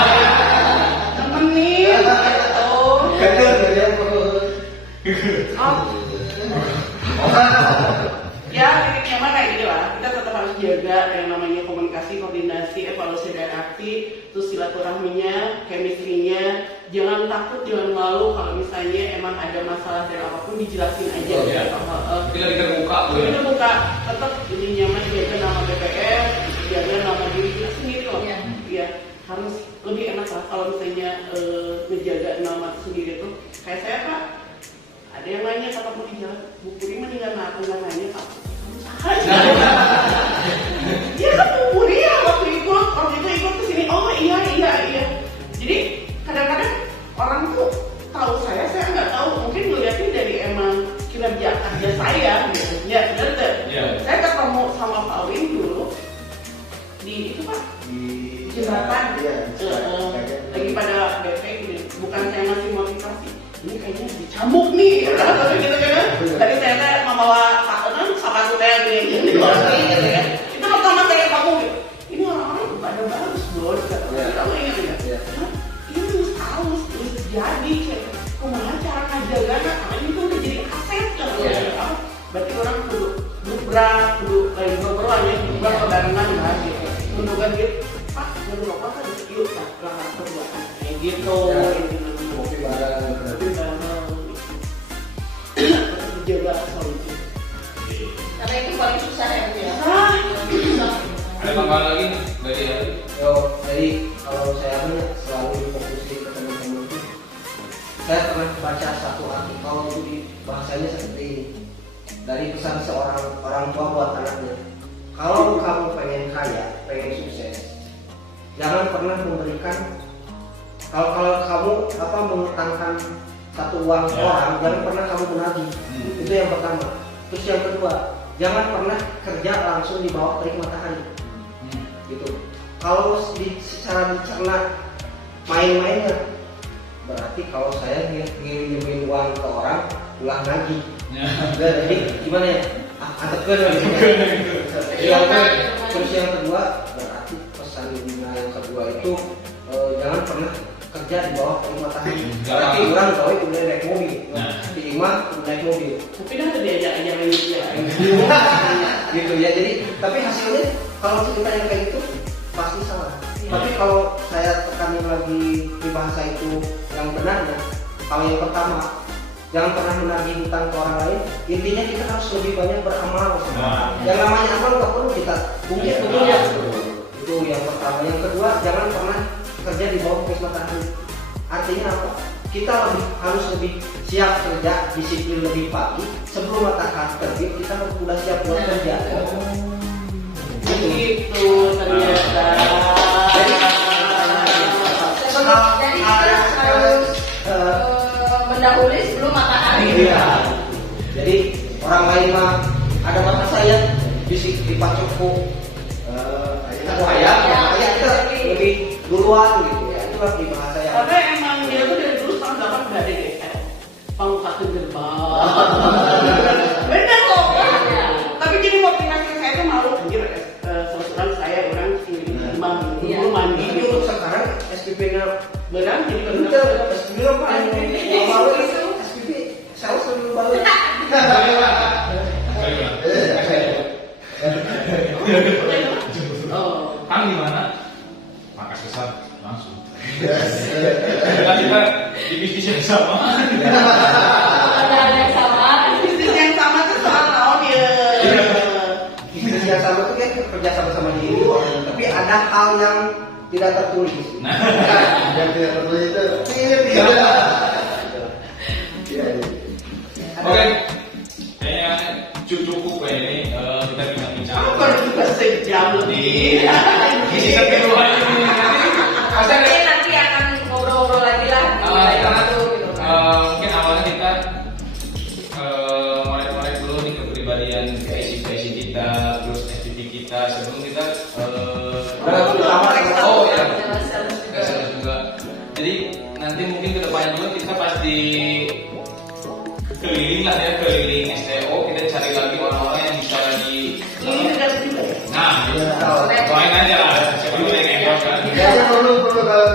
temenin gitu. Ya, titiknya mah kayak gitu lah. Kita tetap harus jaga yang namanya komunikasi, koordinasi, evaluasi dan aksi, terus silaturahminya, chemistry-nya. Jangan takut, jangan malu kalau misalnya emang ada masalah dan apapun dijelasin aja. Oh, iya. Kita terbuka tuh ya. Kita buka, tetap ini nyaman jaga nama BPR, jaga nama diri kita sendiri loh. Iya. Iya, harus lebih enak lah kalau misalnya menjaga nama sendiri tuh. Kayak saya Pak, ada yang nanya kata mau di jalan, Bu Puri meninggal nggak nanya Pak. Iya kan Bu Puri ya waktu itu ikut kesini. Oh iya. Jadi kadang-kadang orang tuh tahu saya nggak tahu. Mungkin ngeliatnya dari emang kinerja kerja saya gitu. Ya benar. Iya. Saya ketemu sama Pak Win dulu di itu Pak jembatan. Iya. Lagi pada BP gini. Bukan saya ngasih motivasi. Ini kayaknya dicambuk nih, gitu kan? Tadi saya membawa pakenan sama saya gini di bawah sini, gitu kan? Itu pertama saya kamu gitu. Ini orang-orang pada bagus bos, kamu ingat nggak? Ini terus jadi, kayak kumaha cara ngajagana, karena itu udah jadi aset kan? Berarti orang kudu berat, kudu lagi berperan berat kebarengan lah, gitu. Menurutkan gitu, Pak, menurut apa kan yuk, lah perbuatan kayak gitu. Kopi bareng. Jaga solusi. Karena itu paling tambahan lagi dari ya? Jadi kalau saya selalu difokusin ke teman-teman itu, saya pernah baca satu artikel itu di bahasanya seperti ini, dari pesan seorang orang tua buat anaknya. Kalau kamu pengen kaya, pengen sukses, jangan pernah memberikan. Kalau kamu mengutangkan satu uang orang, jangan pernah kamu menagih. Itu yang pertama. Terus yang kedua, jangan pernah kerja langsung di bawah terik matahari. Gitu. Kalau secara dicerna main-mainnya, berarti kalau saya ngirim uang ke orang, ulah nagih. Jadi gimana ya? Antepkan gitu. Terus yang kedua, berarti pesan yang kedua itu jangan pernah kerja di bawah terik matahari. Berarti orang tahu udah naik mobil, di imah udah naik mobil. Tapi dah ada diajak-ajak lain. Gitu ya. Jadi tapi hasilnya kalau cerita yang kayak itu pasti salah. Tapi kalau saya tekanin lagi di bahasa itu yang benarnya, kalau yang pertama, jangan pernah menagih hutang ke orang lain. Intinya kita harus lebih banyak beramal. Yang namanya amal nggak perlu kita bukit betul ya. Itu yang pertama. Yang kedua, jangan pernah kerja di bawah terik matahari. Artinya apa? Kita harus lebih siap kerja, disiplin lebih pagi. Sebelum matahari terbit, kita udah siap buat kerja. Begitu ternyata. Jadi kita harus mendahului sebelum matahari. Iya. Jadi orang lain mah ada mata saya bisik dipacokku. Ayat kita lebih duluan gitu ya. Itu kan di bahasa ya. Karena emang dia tuh dari dulu tahun 8 udah ada DKL. Pangkatnya gerbang. Bener kok. Tapi jadi waktu saya tuh malu anjir. Sesuatu saya orang imam dulu mandi dulu. Sekarang SPP-nya berang jadi bener. SPP-nya apa? Malu itu SPP saya selalu malu. Kang gimana? Makas besar langsung. Karena kita di bisnis yang sama. Ada yang sama. bisnis yang sama tuh soal naon ya. Bisnis yang sama tuh kan kerja sama-sama di luar. Tapi ada hal yang tidak tertulis. Yang tidak tertulis itu tidak. Oke, kayaknya cukup ya ini kita bincang-bincang. Aku baru juga sejam lebih. Di season kedua ini Tapi nanti akan ngobrol-ngobrol lagi lah. mungkin awalnya kita ngorek-ngorek dulu nih kepribadian passion kita, terus activity kita sebelum kita oh ya sales juga. Jadi nanti mungkin kedepannya juga kita pasti keliling lah ya, keliling STO, kita cari lagi orang-orang yang bisa di nah doain aja lah siapa dulu yang engkau kan. Kayaknya perlu kalau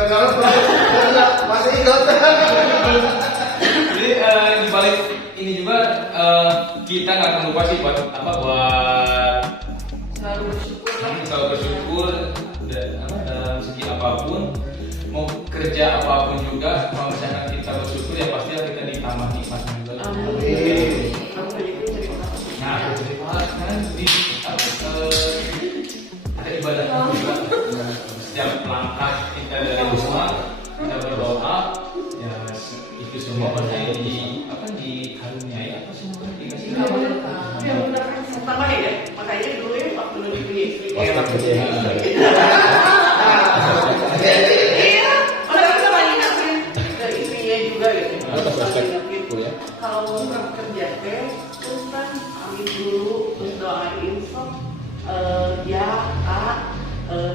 masih ikut. Jadi di balik ini juga kita nggak akan lupa sih buat Selalu bersyukur lah. selalu bersyukur dalam segi apapun, mau kerja apapun juga, kalau misalkan kita bersyukur ya pasti kita ditambah nikmatnya juga. Nah, jadi kan di ada ibadah juga. Setiap langkah kita dari rumah kita berdoa, ya itu semua pasti dikaruniai apa semua dikasih. Sama ya, makanya dulu ya waktu lebih punya istri. Iya, orang kita banyak ngasih dari istrinya juga gitu. Kalau mau kerja teh, terus kan ambil dulu, terus doain sok. Ya kak,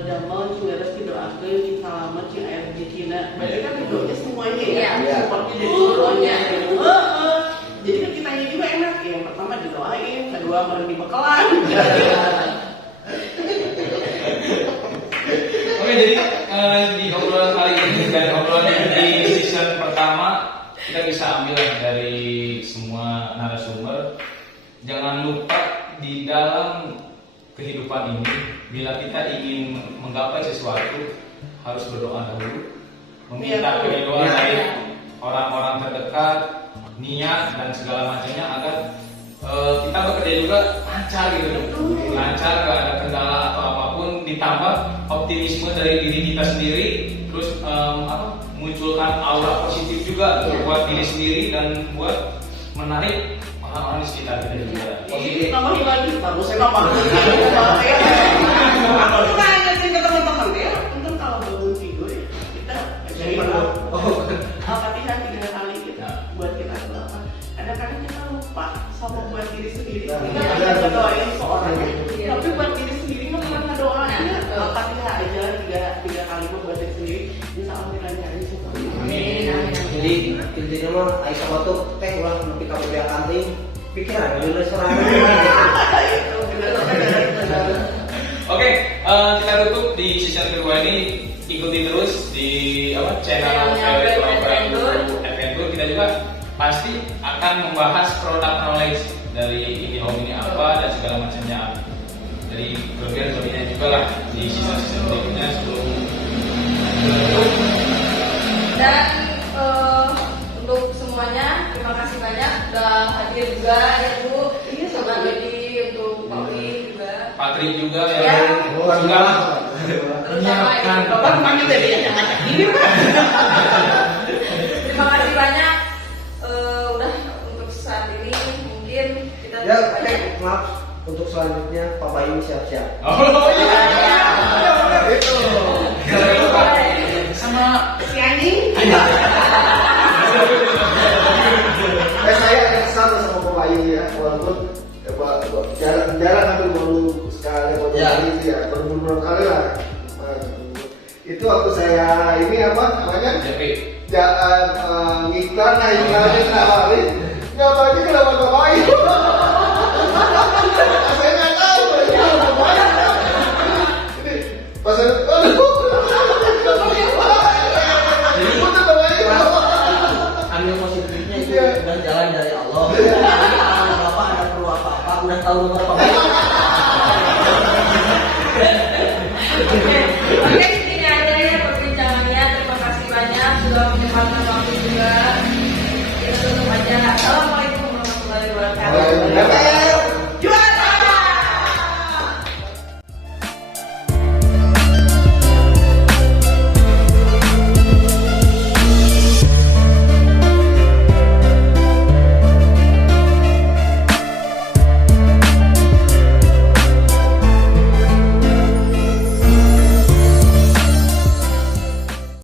damel juga harus didoakan, selamat, cing air rezekina. Berarti kan doanya semuanya ya, supportnya dari semuanya. Jadi kan kitanya juga enak ya. Yang pertama didoain, kedua bareng dibekalan. Oke, jadi di obrolan kali ini dan obrolan yang di season pertama kita bisa ambil dari semua narasumber. Jangan lupa di dalam kehidupan ini, bila kita ingin menggapai sesuatu harus berdoa dahulu, meminta keridhaan dari orang-orang terdekat, niat dan segala macamnya agar kita bekerja juga lancar gitu, lancar, gak ada kendala atau apapun di optimisme dari diri kita sendiri, terus munculkan aura positif juga buat diri sendiri dan buat menarik orang-orang di sekitar kita juga. Positif. Tambah lagi, bagus saya tambah. Aku suka ingetin ke teman-teman ya, untung kalau bangun tidur ya, kita jadi Al-Fatihah 3 kali kita buat kita apa. Kadang-kadang kita lupa sama buat diri sendiri. Kita nggak ngedoain seorang, tapi buat diri sendiri nggak pernah ngedoain. Al-Fatihah aja 3 kali buat diri sendiri. Insya Allah kita nyari semua. Jadi intinya mah Aisyah batuk teh ulah nepi ka bebek kanting pikiran dulu sorangan. Itu benar. Oke, kita tutup di season kedua ini. Ikuti terus di channel Adventure. Kita juga pasti akan membahas produk knowledge dari IndiHome ini apa dan segala macamnya apa. Dari kelebihan-kelebihannya juga lah di season berikutnya sebelum Dan untuk semuanya terima kasih banyak sudah hadir juga ya Bu. Ini sama Lady, untuk Pak Wi juga. Patrik juga Ya. yang juga Terutama ini. Bapak kemarin tadi yang ngajak ini Pak. Terima kasih banyak. Udah untuk saat ini mungkin kita Ya, banyak. maaf untuk selanjutnya Pak Bayu siap-siap. oh iya. Itu. Sama Si anjing. Saya ada kesan sama Pak Bayu ya, walaupun jarang tapi baru sekali baru kali sih ya, beberapa kali lah. Itu waktu saya ini apa namanya? Jadi Ngiklan, iklannya nawarin, nggak bagi kenapa Pak Bayu?